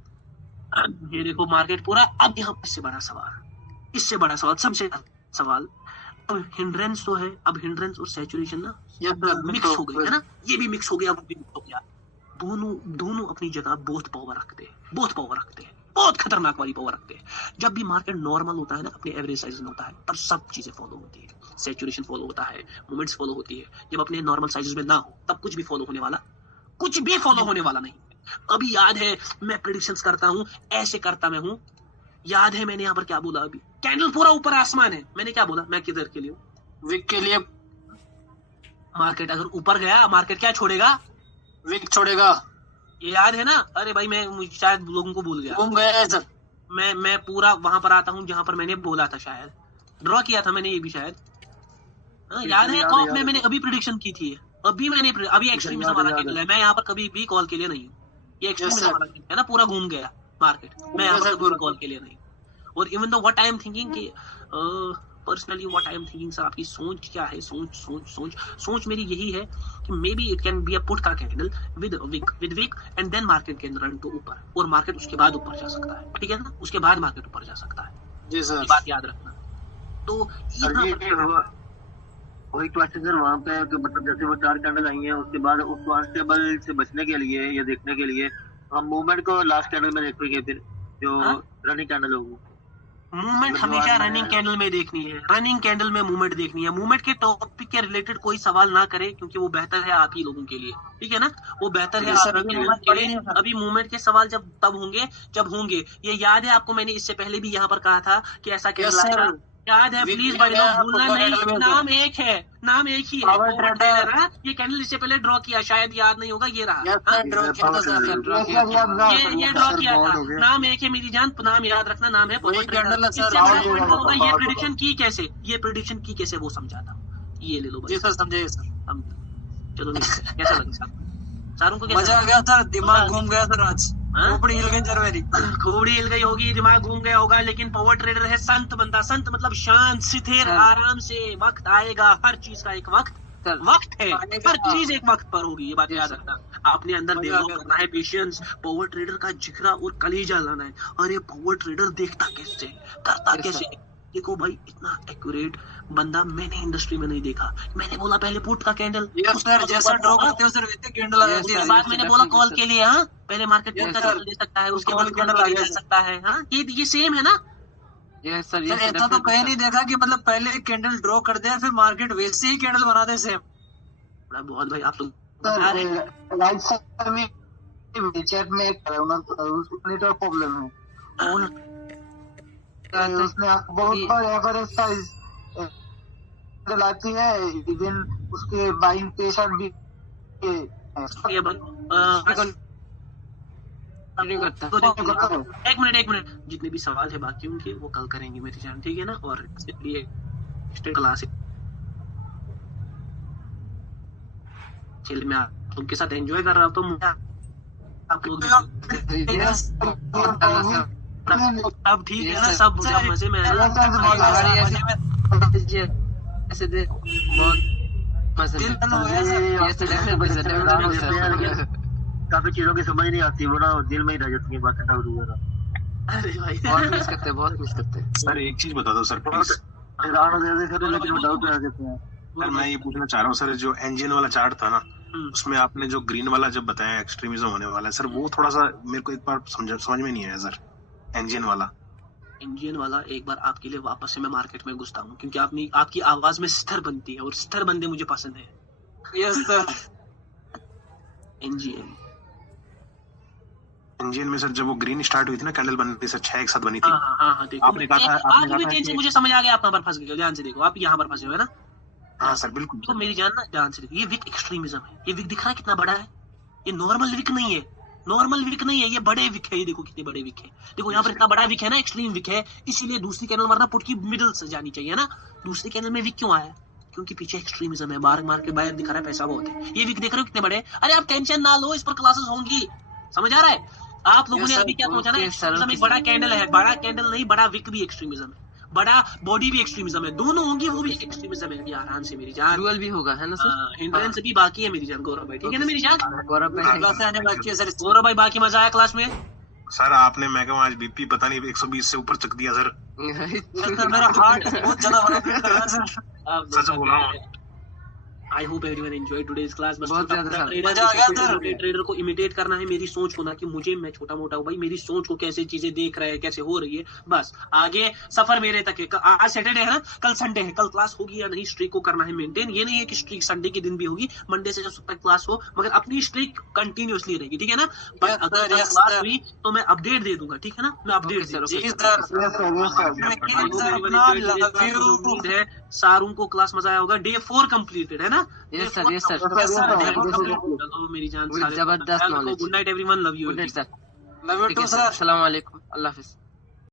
ये देखो मार्केट पूरा, अब यहाँ इससे बड़ा सवाल सबसे सवाल, अब हिंड्रेंस तो है, अब हिंड्रेंस और सैचुरेशन ना मिक्स हो गई है ना, ये भी मिक्स हो गया, वो भी मिक्स हो गया, दोनों अपनी जगह बहुत पावर रखते हैं, बहुत खतरनाक वाली पावर रखते हैं। जब भी मार्केट नॉर्मल होता है ना, अपने एवरेज साइज में होता है, तब सब चीजें फॉलो होती है, सैचुरेशन फॉलो होता है, मूवमेंट्स फॉलो होती है। जब अपने नॉर्मल साइज में ना हो, तब कुछ भी फॉलो होने वाला नहीं। अभी याद है मैं प्रेडिक्शंस करता हूँ, ऐसे करता मैं हूँ, याद है मैंने यहाँ पर क्या बोला, अभी कैंडल पूरा ऊपर आसमान है, मैंने क्या बोला, मैं किधर के लिए हूँ, विक के लिए। मार्केट अगर ऊपर गया, मार्केट क्या छोड़ेगा, विक छोड़ेगा, ये याद है ना? अरे भाई मैं शायद लोगों को भूल गया सर। मैं पूरा वहां पर आता हूँ जहां पर मैंने बोला था, शायद ड्रॉ किया था मैंने, ये भी शायद याद है, कॉप में मैंने अभी प्रेडिक्शन की थी, अभी एक्सट्रीमिज्म वाला कैंडल है, मैं यहाँ पर कभी भी कॉल के लिए नहीं हूँ, ये एक्सट्रीमिज्म वाला कैंडल है ना, पूरा घूम गया मार्केट, मैं यहाँ पर कभी कॉल के लिए नहीं। और even though what I am thinking कि personally what I am thinking sir, आपकी सोच क्या है, सोच मेरी यही है कि may be it can be a put का candle with wick and then market can run to ऊपर, और मार्केट उसके बाद ऊपर जा सकता है, ठीक है ना, उसके बाद मार्केट ऊपर जा सकता है। जी सर, बात याद रखना। तो वही क्वेश्चन सर वहाँ पे, मतलब जैसे वो 4 कैंडल आई हैं, उसके बाद उसको अनस्टेबल से बचने के लिए या देखने के लिए हम मूवमेंट को लास्ट कैंडल में देखेंगे, फिर जो रनिंग कैंडल होगी, मूवमेंट हमेशा रनिंग कैंडल में देखनी है, रनिंग कैंडल में मूवमेंट देखनी है। मूवमेंट के टॉपिक के रिलेटेड कोई सवाल ना करे, क्योंकि वो बेहतर है आप ही लोगों के लिए, ठीक है ना, वो बेहतर है आप लोगों के लिए। अभी मूवमेंट के सवाल जब होंगे, ये याद है आपको, मैंने इससे पहले भी यहाँ पर कहा था कि ऐसा कैंडल आएगा, याद है? प्लीज भाई लोग भूलना नहीं, नाम एक ही है, ये कैंडल इससे पहले ड्रॉ किया, शायद याद नहीं होगा, ये रहा, ये ड्रॉ किया था, नाम एक है मेरी जान, नाम याद रखना, नाम है। ये प्रेडिक्शन की कैसे वो समझाता, ये ले लो भाई सर, समझे सर, चलो कैसा लगा सारों को, मजा आ गया सर, दिमाग घूम गया सर, आज खोपड़ी हिल गई सर मेरी, खोपड़ी हिल गई होगी, दिमाग घूम गया होगा, लेकिन पावर ट्रेडर है संत बंदा, संत मतलब शांत स्थिर, आराम से, वक्त आएगा, हर चीज का एक वक्त है, हर चीज एक वक्त पर होगी, ये बात याद रखना। आपने अंदर डेवलप करना है पेशेंस, पावर ट्रेडर का जिगरा और कलेजा लाना है। अरे पावर ट्रेडर देखता कैसे, करता कैसे, देखो भाई इतना एक्यूरेट बंदा मैंने इंडस्ट्री में नहीं देखा। मैंने बोला पहले पुट का कैंडल, सर जैसा ड्रॉ करते हो सर वैसे कैंडल आ जाती है, बाद मैंने बोला कॉल के लिए, हाँ पहले मार्केट पुट का कैंडल दे सकता है, उसके बाद कैंडल आ सकता है, हाँ ये सेम है ना। यस सर, ऐसा तो कहीं नहीं देखा कि मतलब पहले कैंडल ड्रॉ कर दे फिर मार्केट वैसे ही कैंडल बना दे सेम। बहुत भाई आप लोग राइट साइड में चैट में एक नेटवर्क प्रॉब्लम है, उसने बहुत बड़ा एवरेज साइज लाती है, इवन उसके बाइंग प्रेशर भी एक मिनट, जितने भी सवाल है बाकी उनके वो कल करेंगे मेरी जान, ठीक है ना। और इसलिए क्लास मैं उनके साथ एंजॉय कर रहा हूँ, तो मुझे आप लोग अब ठीक है ना, सब मजे में ऐसे दे, बहुत काफी चीजों की समझ नहीं आती, वो ना दिल में ही रह जाती है बातें, डाउट वगैरह। अरे भाई बहुत मिस करते हैं सर, एक चीज बता दो सर प्लीज, लेकिन डाउट रह जाते हैं। सर मैं ये पूछना चाह रहा हूँ सर, जो एंजिन वाला चार्ट था ना, उसमें आपने जो ग्रीन वाला जब बताया एक्सट्रीमिज्म होने वाला है सर, वो थोड़ा सा मेरे को एक बार समझ में नहीं आया सर, एंजिन वाला इंडियन वाला एक बार आपके लिए वापस से मैं मार्केट में घुसता हूँ, क्योंकि आपकी आवाज में स्थिर बनती है और स्थिर बंदे मुझे पसंद है। Yes sir. इंडियन में सर जब वो ग्रीन स्टार्ट हुई थी ना कैंडल बनती सर 6 एक साथ बनी थी। हाँ देखो आपने कहा था टेंशन मुझे समझ आ गया, आप यहाँ पर फंस गए हो, ध्यान से देखो, आप यहाँ पर फंसे हो है ना। हाँ सर बिल्कुल। तो मेरी जान ना, ध्यान से देखो, ये विक एक्सट्रीमिज्म है। ये विक दिख रहा है कितना बड़ा है, ये नॉर्मल विक नहीं है, नॉर्मल विक नहीं है, ये बड़े विक है। ये देखो कितने बड़े विक है, देखो यहाँ पर इतना बड़ा विक है ना, एक्सट्रीम विक है। इसीलिए दूसरी कैंडल वरना पुट की मिडिल से जानी चाहिए ना। दूसरी कैंडल में विक क्यों आया? क्योंकि पीछे एक्सट्रीमिज्म है, मार के बाहर दिखा रहा है पैसा बहुत है। ये विक देख रहे हो कितने बड़े? अरे आप टेंशन ना लो, इस पर क्लासेस होंगी, समझ आ रहा है? आप लोगों ने अभी क्या सोचा ना, एक्सट्रीमिज्म एक बड़ा कैंडल है, बड़ा कैंडल नहीं, बड़ा विक भी एक्सट्रीमिज्म है, बड़ा बॉडी भी एक्सट्रीमिज्म है, दोनों होंगी, वो भी एक्सट्रीमिज्म है। आराम से मेरी जान, डुअल भी होगा है ना सर? हिंड्रेंस भी बाकी है मेरी जान। गौरव भाई ठीक है ना मेरी जान? गौरव भाई क्लास से आने बाकी है सर। गौरव भाई बाकी मजा आया क्लास में? सर आपने मैं कहूँ आज बीपी पता नहीं 120 से ऊपर चक दिया सर। मेरा हार्ट बहुत ज्यादा वाइब्रेट कर रहा है सर। सच बोल रहा हूँ। I hope everyone enjoyed today's class। बस बहुत ज्यादा सर। मजा आ गया सर। ट्रेडर को इमिटेट करना है मेरी सोच को, ना कि मुझे, मैं छोटा मोटा हूँ भाई, मेरी सोच को कैसे चीजें देख रहे हैं, कैसे हो रही है, बस आगे सफर मेरे तक है। आज सैटरडे है ना, कल संडे है, कल क्लास होगी या नहीं, स्ट्रीक को करना है मेंटेन। ये नहीं है कि स्ट्रीक संडे के दिन भी होगी, मंडे से जब तक क्लास हो, मगर अपनी स्ट्रीक कंटिन्यूअसली रहेगी, ठीक है ना? बट अगर क्लास हुई तो मैं अपडेट दे दूंगा, ठीक है ना? मैं अपडेट दे उम्मीद है सारों को क्लास मजा आया होगा। डे 4 कंप्लीटेड है ना? Yes sir, yes sir. चलो मेरी जान, जबरदस्त knowledge. Good night everyone, love you good night sir. Love you too sir. अस्सलाम वालेकुम, अल्लाह हाफिज।